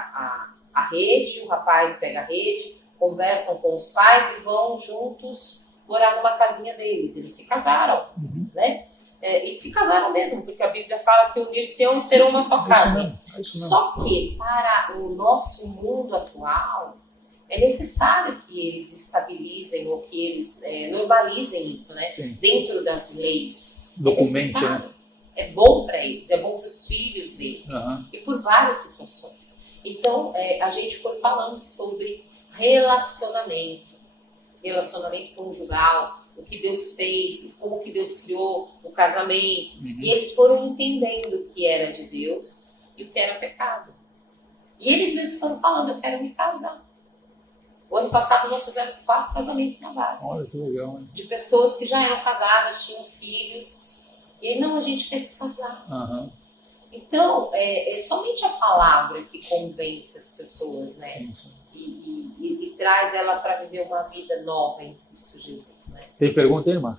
a rede, o rapaz pega a rede, conversam com os pais e vão juntos morar numa casinha deles. Eles se casaram, né? E se casaram mesmo, porque a Bíblia fala que unir-se-ão e serão uma só carne. Só que para o nosso mundo atual é necessário que eles estabilizem ou que eles normalizem isso, né? Dentro das leis. Documente, né? É bom para eles, é bom para os filhos deles e por várias situações. Então a gente foi falando sobre relacionamento conjugal, o que Deus fez, como que Deus criou o casamento. E eles foram entendendo o que era de Deus e o que era pecado. E eles mesmos foram falando, eu quero me casar. O ano passado nós fizemos 4 casamentos na base. Olha que legal, hein? De pessoas que já eram casadas, tinham filhos. E aí, não, a gente quer se casar. Então, é somente a palavra que convence as pessoas, né? Sim. E traz ela para viver uma vida nova em Cristo Jesus, né? Tem pergunta aí, irmã?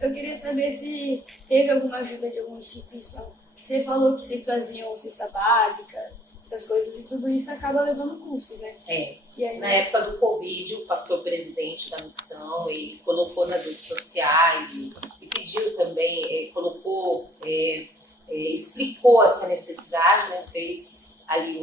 Eu queria saber se teve alguma ajuda de alguma instituição. Você falou que vocês faziam cesta básica, essas coisas, e tudo isso acaba levando custos, né? E aí... Na época do Covid, o pastor presidente da missão, ele colocou nas redes sociais e pediu também, explicou essa necessidade, né? Fez ali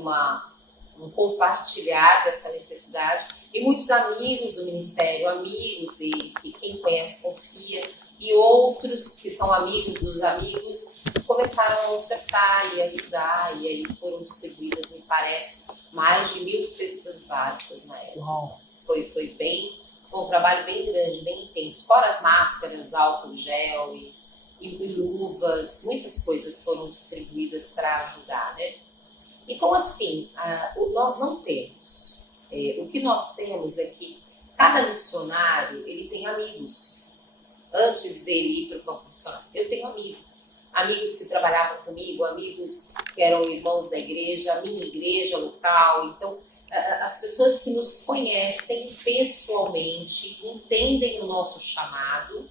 um compartilhar dessa necessidade, e muitos amigos do ministério, amigos dele, que quem conhece confia, E outros, que são amigos dos amigos, começaram a ofertar e ajudar, e aí foram distribuídas, me parece, mais de 1.000 cestas básicas na época. Uau. Foi um trabalho bem grande, bem intenso. Fora as máscaras, álcool gel e luvas, muitas coisas foram distribuídas para ajudar, né? Então, assim, nós não temos. O que nós temos é que cada missionário, ele tem amigos. Antes dele ir para o campo missionário, eu tenho amigos que trabalhavam comigo, amigos que eram irmãos da igreja, a minha igreja local. Então, as pessoas que nos conhecem pessoalmente, entendem o nosso chamado,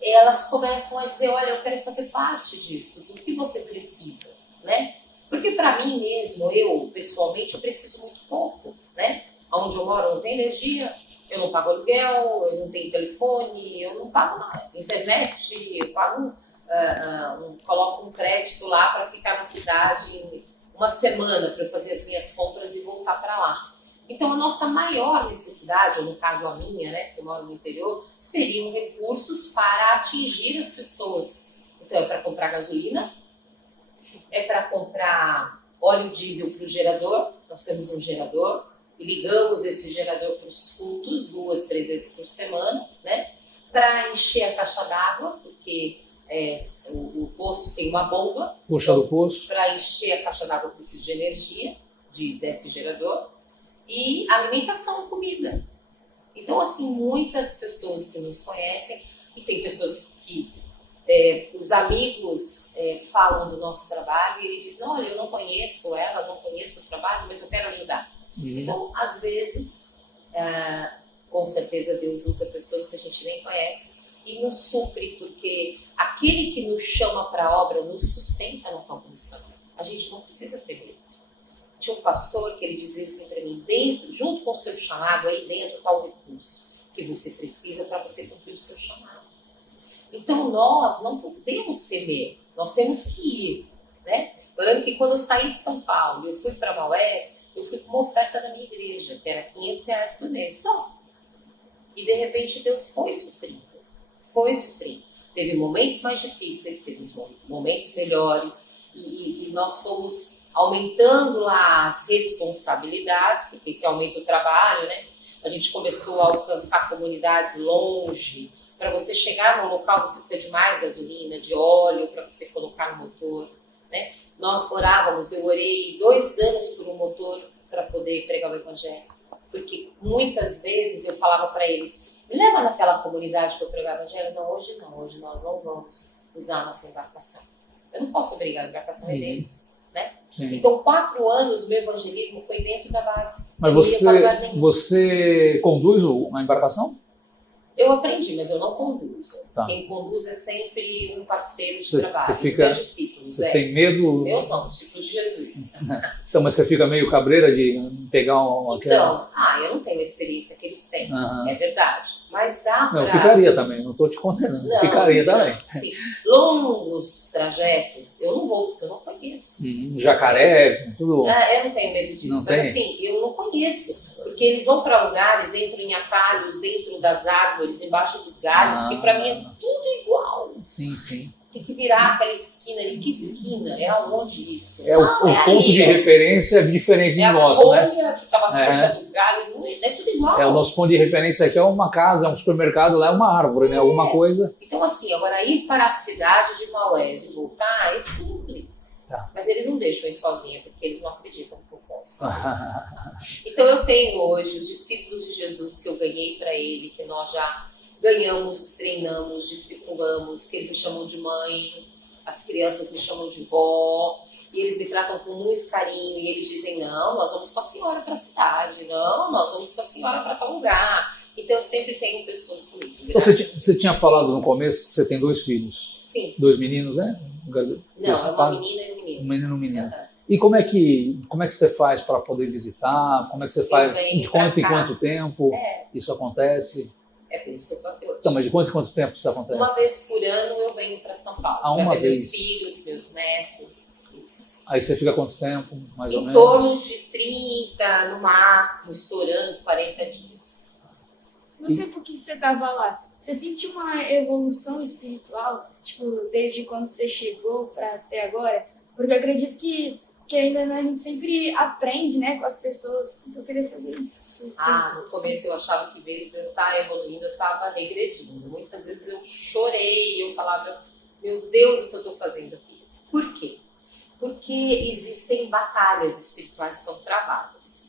elas começam a dizer, olha, eu quero fazer parte disso, do que você precisa, né? Porque para mim mesmo, eu pessoalmente, eu preciso muito pouco, né? Onde eu moro não tem energia, eu não pago aluguel, eu não tenho telefone, eu não pago nada. Internet, eu pago, coloco um crédito lá para ficar na cidade uma semana para eu fazer as minhas compras e voltar para lá. Então, a nossa maior necessidade, ou no caso a minha, né, que eu moro no interior, seriam recursos para atingir as pessoas. Então, é para comprar gasolina, é para comprar óleo diesel para o gerador, nós temos um gerador, e ligamos esse gerador para os cultos 2, 3 vezes por semana, né? Para encher a caixa d'água, porque o poço tem uma bomba. Puxa do poço. Para encher a caixa d'água precisa de energia desse gerador. E alimentação, comida. Então, assim, muitas pessoas que nos conhecem, e tem pessoas que os amigos falam do nosso trabalho, e ele diz, olha, eu não conheço ela, não conheço o trabalho, mas eu quero ajudar. Então, às vezes, com certeza Deus usa pessoas que a gente nem conhece e nos supre, porque aquele que nos chama para a obra nos sustenta no campo missionário. A gente não precisa ter medo. Tinha um pastor que ele dizia assim para mim, dentro, junto com o seu chamado, aí dentro está o recurso que você precisa para você cumprir o seu chamado. Então, nós não podemos temer, nós temos que ir, né? Eu lembro que quando eu saí de São Paulo, eu fui para Maués, eu fui com uma oferta da minha igreja, que era R$500 por mês, só. E de repente Deus foi suprindo. Teve momentos mais difíceis, teve momentos melhores, e nós fomos aumentando lá as responsabilidades, porque se aumenta o trabalho, né? A gente começou a alcançar comunidades longe. Para você chegar no local, você precisa de mais gasolina, de óleo para você colocar no motor, né? Nós orávamos, eu orei 2 anos por um motor para poder pregar o evangelho. Porque muitas vezes eu falava para eles, me leva naquela comunidade para eu pregar o evangelho. Não, hoje nós não vamos usar a nossa embarcação. Eu não posso obrigar, a embarcação é deles, né? Sim. Então, 4 anos meu evangelismo foi dentro da base. Mas você conduz a embarcação? Eu aprendi, mas eu não conduzo. Tá. Quem conduz é sempre um parceiro de Você trabalho, fica, meus discípulos. Você tem medo? Meus não, discípulos de Jesus. Então, mas você fica meio cabreira de pegar uma... Então, eu não tenho a experiência que eles têm, é verdade. Mas dá pra... Não, eu ficaria também, não estou te condenando. Não, ficaria também. Sim. Longos trajetos, eu não vou, porque eu não conheço. Jacaré, tudo... Eu não tenho medo disso, Não mas tem? assim, eu não conheço. Porque eles vão para lugares, entram em atalhos, dentro das árvores, embaixo dos galhos, que para mim é tudo igual. Sim. Tem que virar aquela esquina ali. Que esquina? É aonde isso? O ponto de referência é diferente do nosso, né? É a folha que estava solta do galho, é tudo igual. O nosso ponto de referência aqui é uma casa, é um supermercado, lá é uma árvore, né? Alguma coisa. Então, assim, agora ir para a cidade de Maués e voltar é simples. Tá. Mas eles não deixam ir sozinha, porque eles não acreditam que eu posso fazer isso. Então, eu tenho hoje os discípulos de Jesus que eu ganhei para ele, que nós já ganhamos, treinamos, discipulamos, que eles me chamam de mãe, as crianças me chamam de vó, e eles me tratam com muito carinho, e eles dizem, não, nós vamos com a senhora para a cidade, não, nós vamos com a senhora para tal lugar. Então, eu sempre tenho pessoas comigo. Então, você tinha falado no começo que você tem 2 filhos. Sim. 2 meninos, né? Não, é uma menina e um menino. Um menino e um menino. E como é que você faz para poder visitar? Como é que você faz? De quanto em quanto tempo isso acontece? É por isso que eu estou aqui hoje. Então, mas de quanto em quanto tempo isso acontece? Uma vez por ano eu venho para São Paulo. Uma ver vez. Meus filhos, meus netos. Isso. Aí você fica quanto tempo, mais ou menos? Em torno de 30, no máximo, estourando 40 dias. No tempo que você estava lá, Você sentiu uma evolução espiritual, tipo, desde quando você chegou para até agora? Porque eu acredito que ainda né, a gente sempre aprende, né, com as pessoas. Então eu queria saber isso. No começo eu achava que em vez de eu estar evoluindo, eu estava regredindo. Muitas vezes eu chorei, eu falava, meu Deus, o que eu estou fazendo aqui? Por quê? Porque existem batalhas espirituais que são travadas.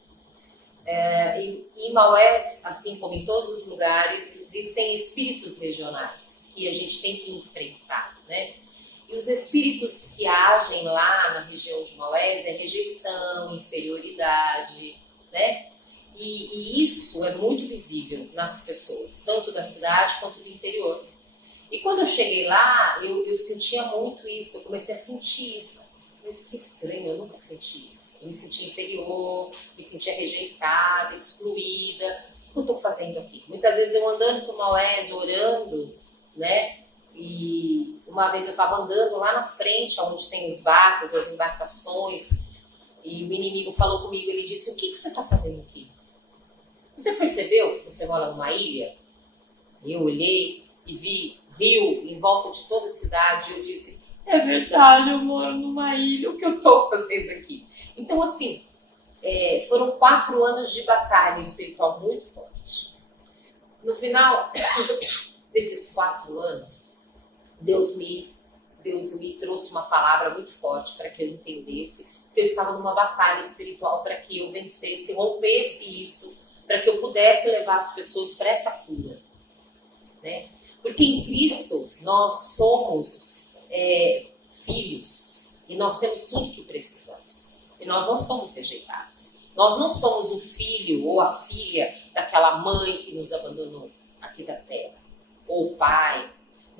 Em Maués, assim como em todos os lugares, existem espíritos regionais que a gente tem que enfrentar, né? E os espíritos que agem lá na região de Maués é rejeição, inferioridade, né? E isso é muito visível nas pessoas, tanto da cidade quanto do interior. E quando eu cheguei lá, eu sentia muito isso, eu comecei a sentir isso. Mas que estranho, eu nunca senti isso. Eu me sentia inferior, me sentia rejeitada, excluída. O que eu estou fazendo aqui? Muitas vezes eu andando por Maués, orando, né? E uma vez eu estava andando lá na frente, onde tem os barcos, as embarcações, e o inimigo falou comigo, ele disse, o que você está fazendo aqui? Você percebeu que você mora numa ilha? Eu olhei e vi rio em volta de toda a cidade, e eu disse, é verdade, eu moro numa ilha, o que eu estou fazendo aqui? Então, assim, foram 4 anos de batalha espiritual muito forte. No final desses 4 anos, Deus me trouxe uma palavra muito forte para que eu entendesse que eu estava numa batalha espiritual para que eu vencesse, rompesse isso, para que eu pudesse levar as pessoas para essa cura, né? Porque em Cristo nós somos filhos e nós temos tudo que precisamos. E nós não somos rejeitados. Nós não somos o filho ou a filha daquela mãe que nos abandonou aqui da terra, ou o pai.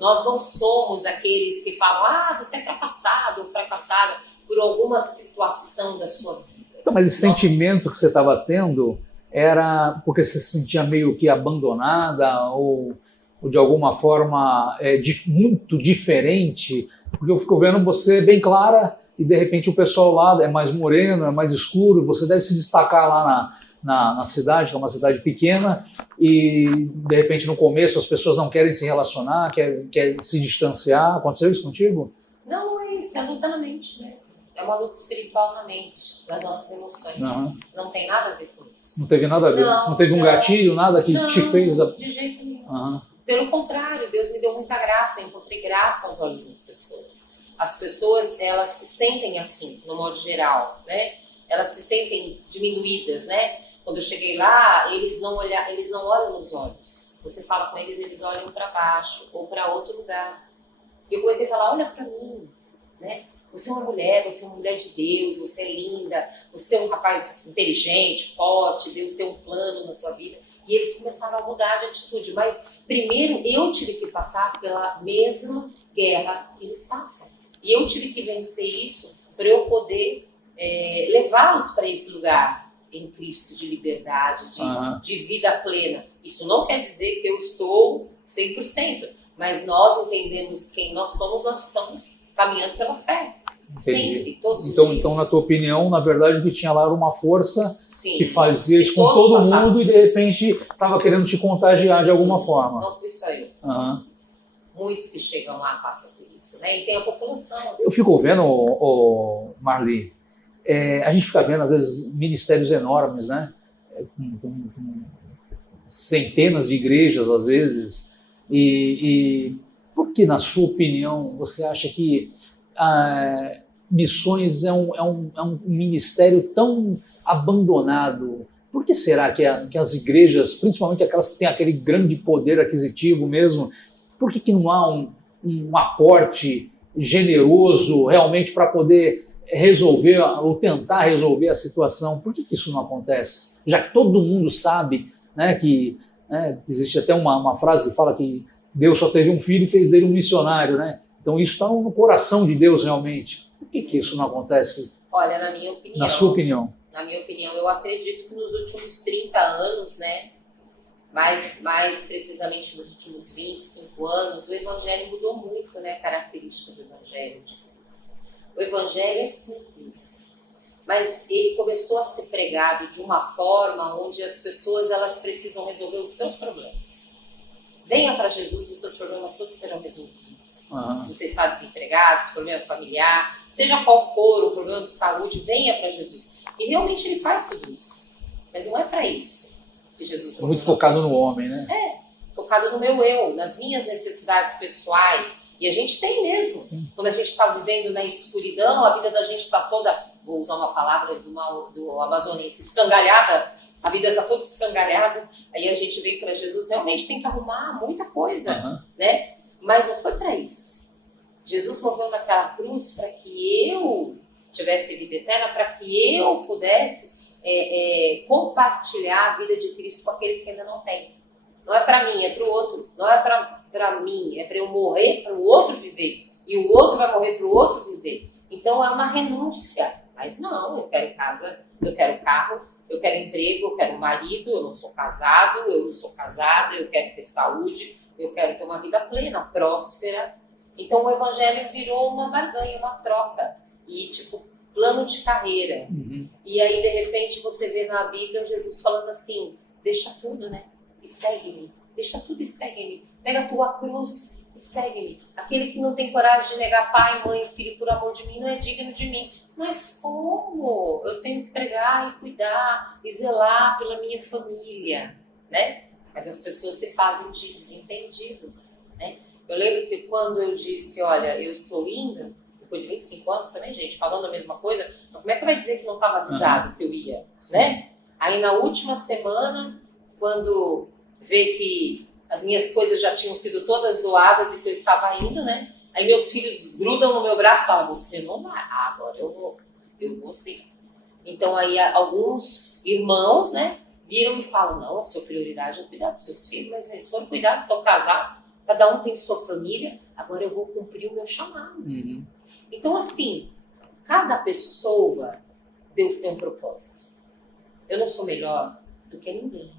Nós não somos aqueles que falam, você é fracassado ou fracassada por alguma situação da sua vida. Então, mas esse sentimento que você estava tendo era porque você se sentia meio que abandonada ou de alguma forma muito diferente? Porque eu fico vendo você bem clara e de repente o pessoal lá é mais moreno, é mais escuro, você deve se destacar lá na cidade, que é uma cidade pequena, e de repente no começo as pessoas não querem se relacionar, querem se distanciar. Aconteceu isso contigo? Não, é isso, é luta na mente mesmo. É uma luta espiritual na mente, das nossas emoções. Uhum. Não tem nada a ver com isso. Não teve nada a ver? Não teve um gatilho, nada que te fez... De jeito nenhum. Uhum. Pelo contrário, Deus me deu muita graça, eu encontrei graça aos olhos das pessoas. As pessoas, elas se sentem assim, no modo geral, né? Elas se sentem diminuídas, né? Quando eu cheguei lá, eles não olham nos olhos. Você fala com eles, eles olham para baixo ou para outro lugar. E eu comecei a falar, olha para mim, né? Você é uma mulher de Deus, você é linda, você é um rapaz inteligente, forte, Deus tem um plano na sua vida. E eles começaram a mudar de atitude. Mas primeiro eu tive que passar pela mesma guerra que eles passam. E eu tive que vencer isso para eu poder levá-los para esse lugar em Cristo de liberdade, de vida plena. Isso não quer dizer que eu estou 100%, mas nós entendemos quem nós somos, nós estamos caminhando pela fé. Entendi. Sempre, todos os dias. Então, na tua opinião, na verdade, o que tinha lá era uma força que fazia isso com todos todo mundo e de repente estava querendo te contagiar de alguma forma. Não fui só eu. Muitos que chegam lá passam por isso, né? E tem a população. Eu fico vendo, Marli, a gente fica vendo às vezes ministérios enormes, né? Com centenas de igrejas às vezes. E por que, na sua opinião, você acha que missões é um ministério tão abandonado? Por que será que as igrejas, principalmente aquelas que têm aquele grande poder aquisitivo mesmo, por que não há um aporte generoso realmente para poder resolver ou tentar resolver a situação? Por que isso não acontece? Já que todo mundo sabe, né, que existe até uma frase que fala que Deus só teve um filho e fez dele um missionário, né? Então isso está no coração de Deus realmente. Por que isso não acontece? Olha, na minha opinião... Na sua opinião? Na minha opinião, eu acredito que nos últimos 30 anos, né? Mais precisamente nos últimos 25 anos, o Evangelho mudou muito, né? A característica do Evangelho de Deus. O Evangelho é simples, mas ele começou a ser pregado de uma forma onde as pessoas elas precisam resolver os seus problemas. venha para Jesus e os seus problemas todos serão resolvidos. Aham. Se você está desempregado, problema familiar, seja qual for o problema de saúde, venha para Jesus. E realmente ele faz tudo isso. Mas não é para isso que Jesus É muito morreu na focado cruz. no homem, né? Focado no meu eu, nas minhas necessidades pessoais. E a gente tem mesmo. Quando a gente está vivendo na escuridão, a vida da gente está toda, vou usar uma palavra do amazonense, escangalhada. A vida está toda escangalhada. Aí a gente vem para Jesus, realmente tem que arrumar muita coisa, Aham. né? Mas não foi para isso. Jesus morreu naquela cruz para que eu tivesse vida eterna, para que eu pudesse compartilhar a vida de Cristo com aqueles que ainda não têm. Não é para mim, é para o outro. Não é para mim, é para eu morrer para o outro viver. E o outro vai morrer para o outro viver. Então é uma renúncia. Mas não, eu quero casa, eu quero carro, eu quero emprego, eu quero marido, eu não sou casado, eu não sou casada, eu quero ter saúde, eu quero ter uma vida plena, próspera. Então o evangelho virou uma barganha, uma troca. E tipo, plano de carreira. Uhum. E aí de repente você vê na Bíblia Jesus falando assim, deixa tudo, né? E segue-me. Deixa tudo e segue-me. Pega a tua cruz e segue-me. Aquele que não tem coragem de negar pai, mãe, filho por amor de mim, não é digno de mim. Mas como? Eu tenho que pregar e cuidar e zelar pela minha família, né? Mas as pessoas se fazem de desentendidos, né? Eu lembro que quando eu disse, olha, eu estou indo, depois de 25 anos também, gente, falando a mesma coisa, mas como é que vai dizer que não estava avisado que eu ia, né? Aí na última semana, quando vê que as minhas coisas já tinham sido todas doadas e que eu estava indo, né? Aí meus filhos grudam no meu braço e falam, você não vai. Ah, agora eu vou sim. Então aí alguns irmãos, né, viram e falam, não, a sua prioridade é cuidar dos seus filhos, mas eles foram cuidar, estão casados, cada um tem sua família, agora eu vou cumprir o meu chamado. Uhum. Então assim, cada pessoa, Deus tem um propósito. Eu não sou melhor do que ninguém.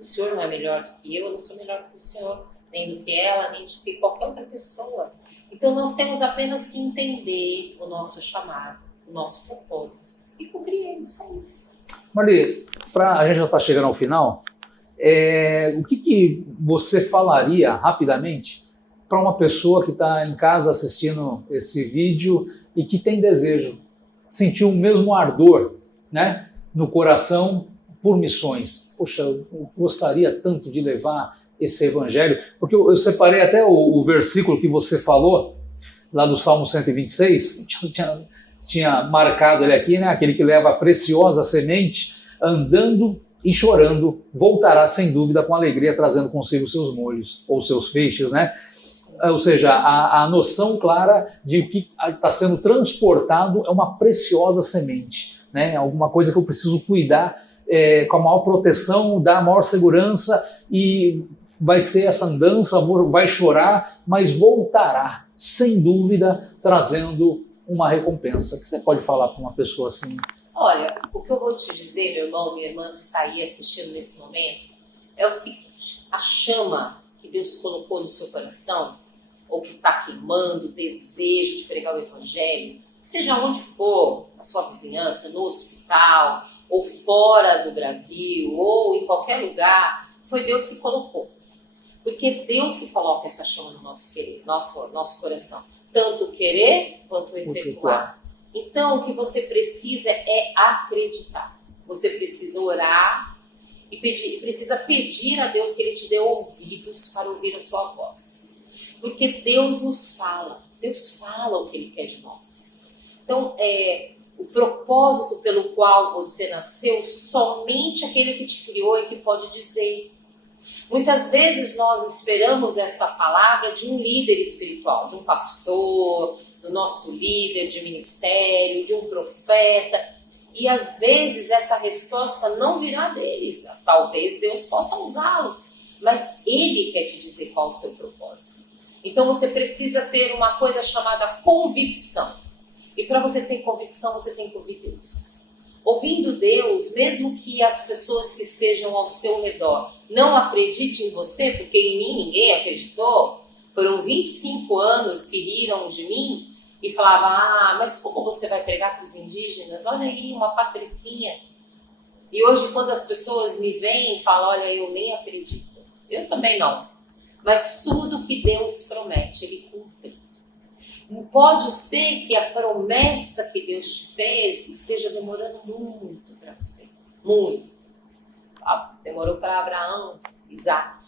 O senhor não é melhor do que eu não sou melhor do que o senhor, nem do que ela, nem do que qualquer outra pessoa. Então nós temos apenas que entender o nosso chamado, o nosso propósito e cumprir ele, só isso. Marli, a gente já está chegando ao final, o que você falaria rapidamente para uma pessoa que está em casa assistindo esse vídeo e que tem desejo, sentiu o mesmo ardor, né, no coração por missões? Poxa, eu gostaria tanto de levar esse evangelho, porque eu separei até o versículo que você falou, lá do Salmo 126, tinha marcado ele aqui, né? Aquele que leva a preciosa semente, andando e chorando, voltará sem dúvida com alegria, trazendo consigo seus molhos, ou seus feixes, né? Ou seja, a noção clara de que está sendo transportado é uma preciosa semente, né? Alguma coisa que eu preciso cuidar com a maior proteção, dar a maior segurança, e vai ser essa andança, vai chorar, mas voltará, sem dúvida, trazendo uma recompensa. O que você pode falar para uma pessoa assim? Olha, o que eu vou te dizer, meu irmão, minha irmã que está aí assistindo nesse momento, é o seguinte: a chama que Deus colocou no seu coração, ou que está queimando, o desejo de pregar o evangelho, seja onde for, na sua vizinhança, no hospital, ou fora do Brasil, ou em qualquer lugar, foi Deus que colocou. Porque é Deus que coloca essa chama no nosso querer, nosso coração. Tanto querer quanto efetuar. Então, o que você precisa é acreditar. Você precisa orar e precisa pedir a Deus que Ele te dê ouvidos para ouvir a sua voz. Porque Deus nos fala. Deus fala o que Ele quer de nós. Então, o propósito pelo qual você nasceu, somente aquele que te criou é que pode dizer. Muitas vezes nós esperamos essa palavra de um líder espiritual, de um pastor, do nosso líder de ministério, de um profeta, e às vezes essa resposta não virá deles. Talvez Deus possa usá-los, mas Ele quer te dizer qual é o seu propósito. Então você precisa ter uma coisa chamada convicção. E para você ter convicção, você tem que ouvir Deus. Ouvindo Deus, mesmo que as pessoas que estejam ao seu redor não acreditem em você, porque em mim ninguém acreditou, foram 25 anos que riram de mim e falavam, mas como você vai pregar para os indígenas? Olha aí, uma patricinha. E hoje, quando as pessoas me veem e falam, olha, eu nem acredito. Eu também não. Mas tudo que Deus promete, Ele cumpre. Pode ser que a promessa que Deus te fez esteja demorando muito para você. Muito. Demorou para Abraão, Isaac.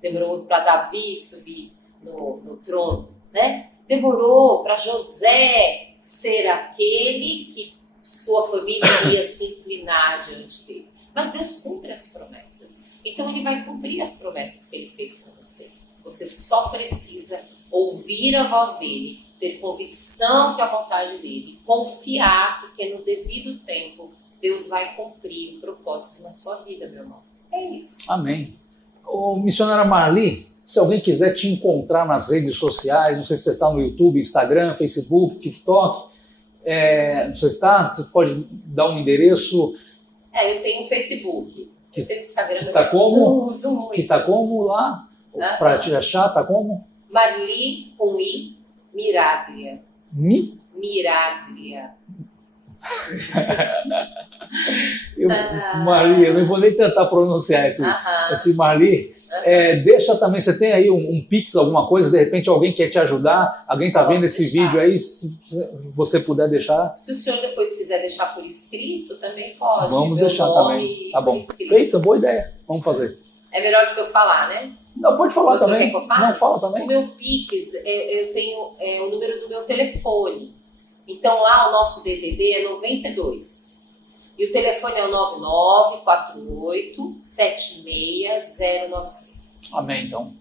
Demorou para Davi subir no trono, né? Demorou para José ser aquele que sua família ia se inclinar diante dele. Mas Deus cumpre as promessas. Então Ele vai cumprir as promessas que Ele fez com você. Você só precisa ouvir a voz dEle, ter convicção que é a vontade dEle, confiar, porque no devido tempo Deus vai cumprir o propósito na sua vida, meu irmão. É isso. Amém. Ô, missionária Marli, se alguém quiser te encontrar nas redes sociais, não sei se você está no YouTube, Instagram, Facebook, TikTok, você pode dar um endereço? Eu tenho Facebook, eu tenho Instagram. Que tá como? Uso muito. Que tá como lá? Para te achar, tá como? Marli com I, Miraglia. Miraglia. Marli, eu não vou nem tentar pronunciar esse Marli. Deixa também, você tem aí um Pix, alguma coisa, de repente alguém quer te ajudar, alguém está vendo esse vídeo aí, se você puder deixar. Se o senhor depois quiser deixar por escrito, também pode. Vamos deixar também. Tá bom. Feita, boa ideia. Vamos fazer. É melhor do que eu falar, né? Não, pode falar você também. Quer que eu fale? Não, fala também. O meu Pix, eu tenho o número do meu telefone. Então lá o nosso DDD é 92. E o telefone é o 9948-76095. Amém, então.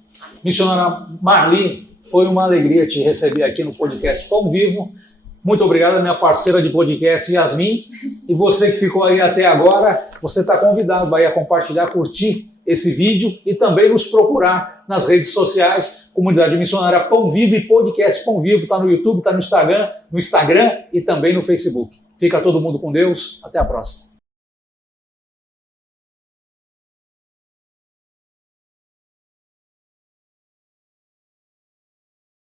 Missionária Marli, foi uma alegria te receber aqui no podcast Pão Vivo. Muito obrigado, minha parceira de podcast, Yasmin. E você que ficou aí até agora, você está convidado aí a compartilhar, curtir esse vídeo e também nos procurar nas redes sociais, Comunidade Missionária Pão Vivo e Podcast Pão Vivo. Está no YouTube, está no Instagram e também no Facebook. Fica todo mundo com Deus. Até a próxima.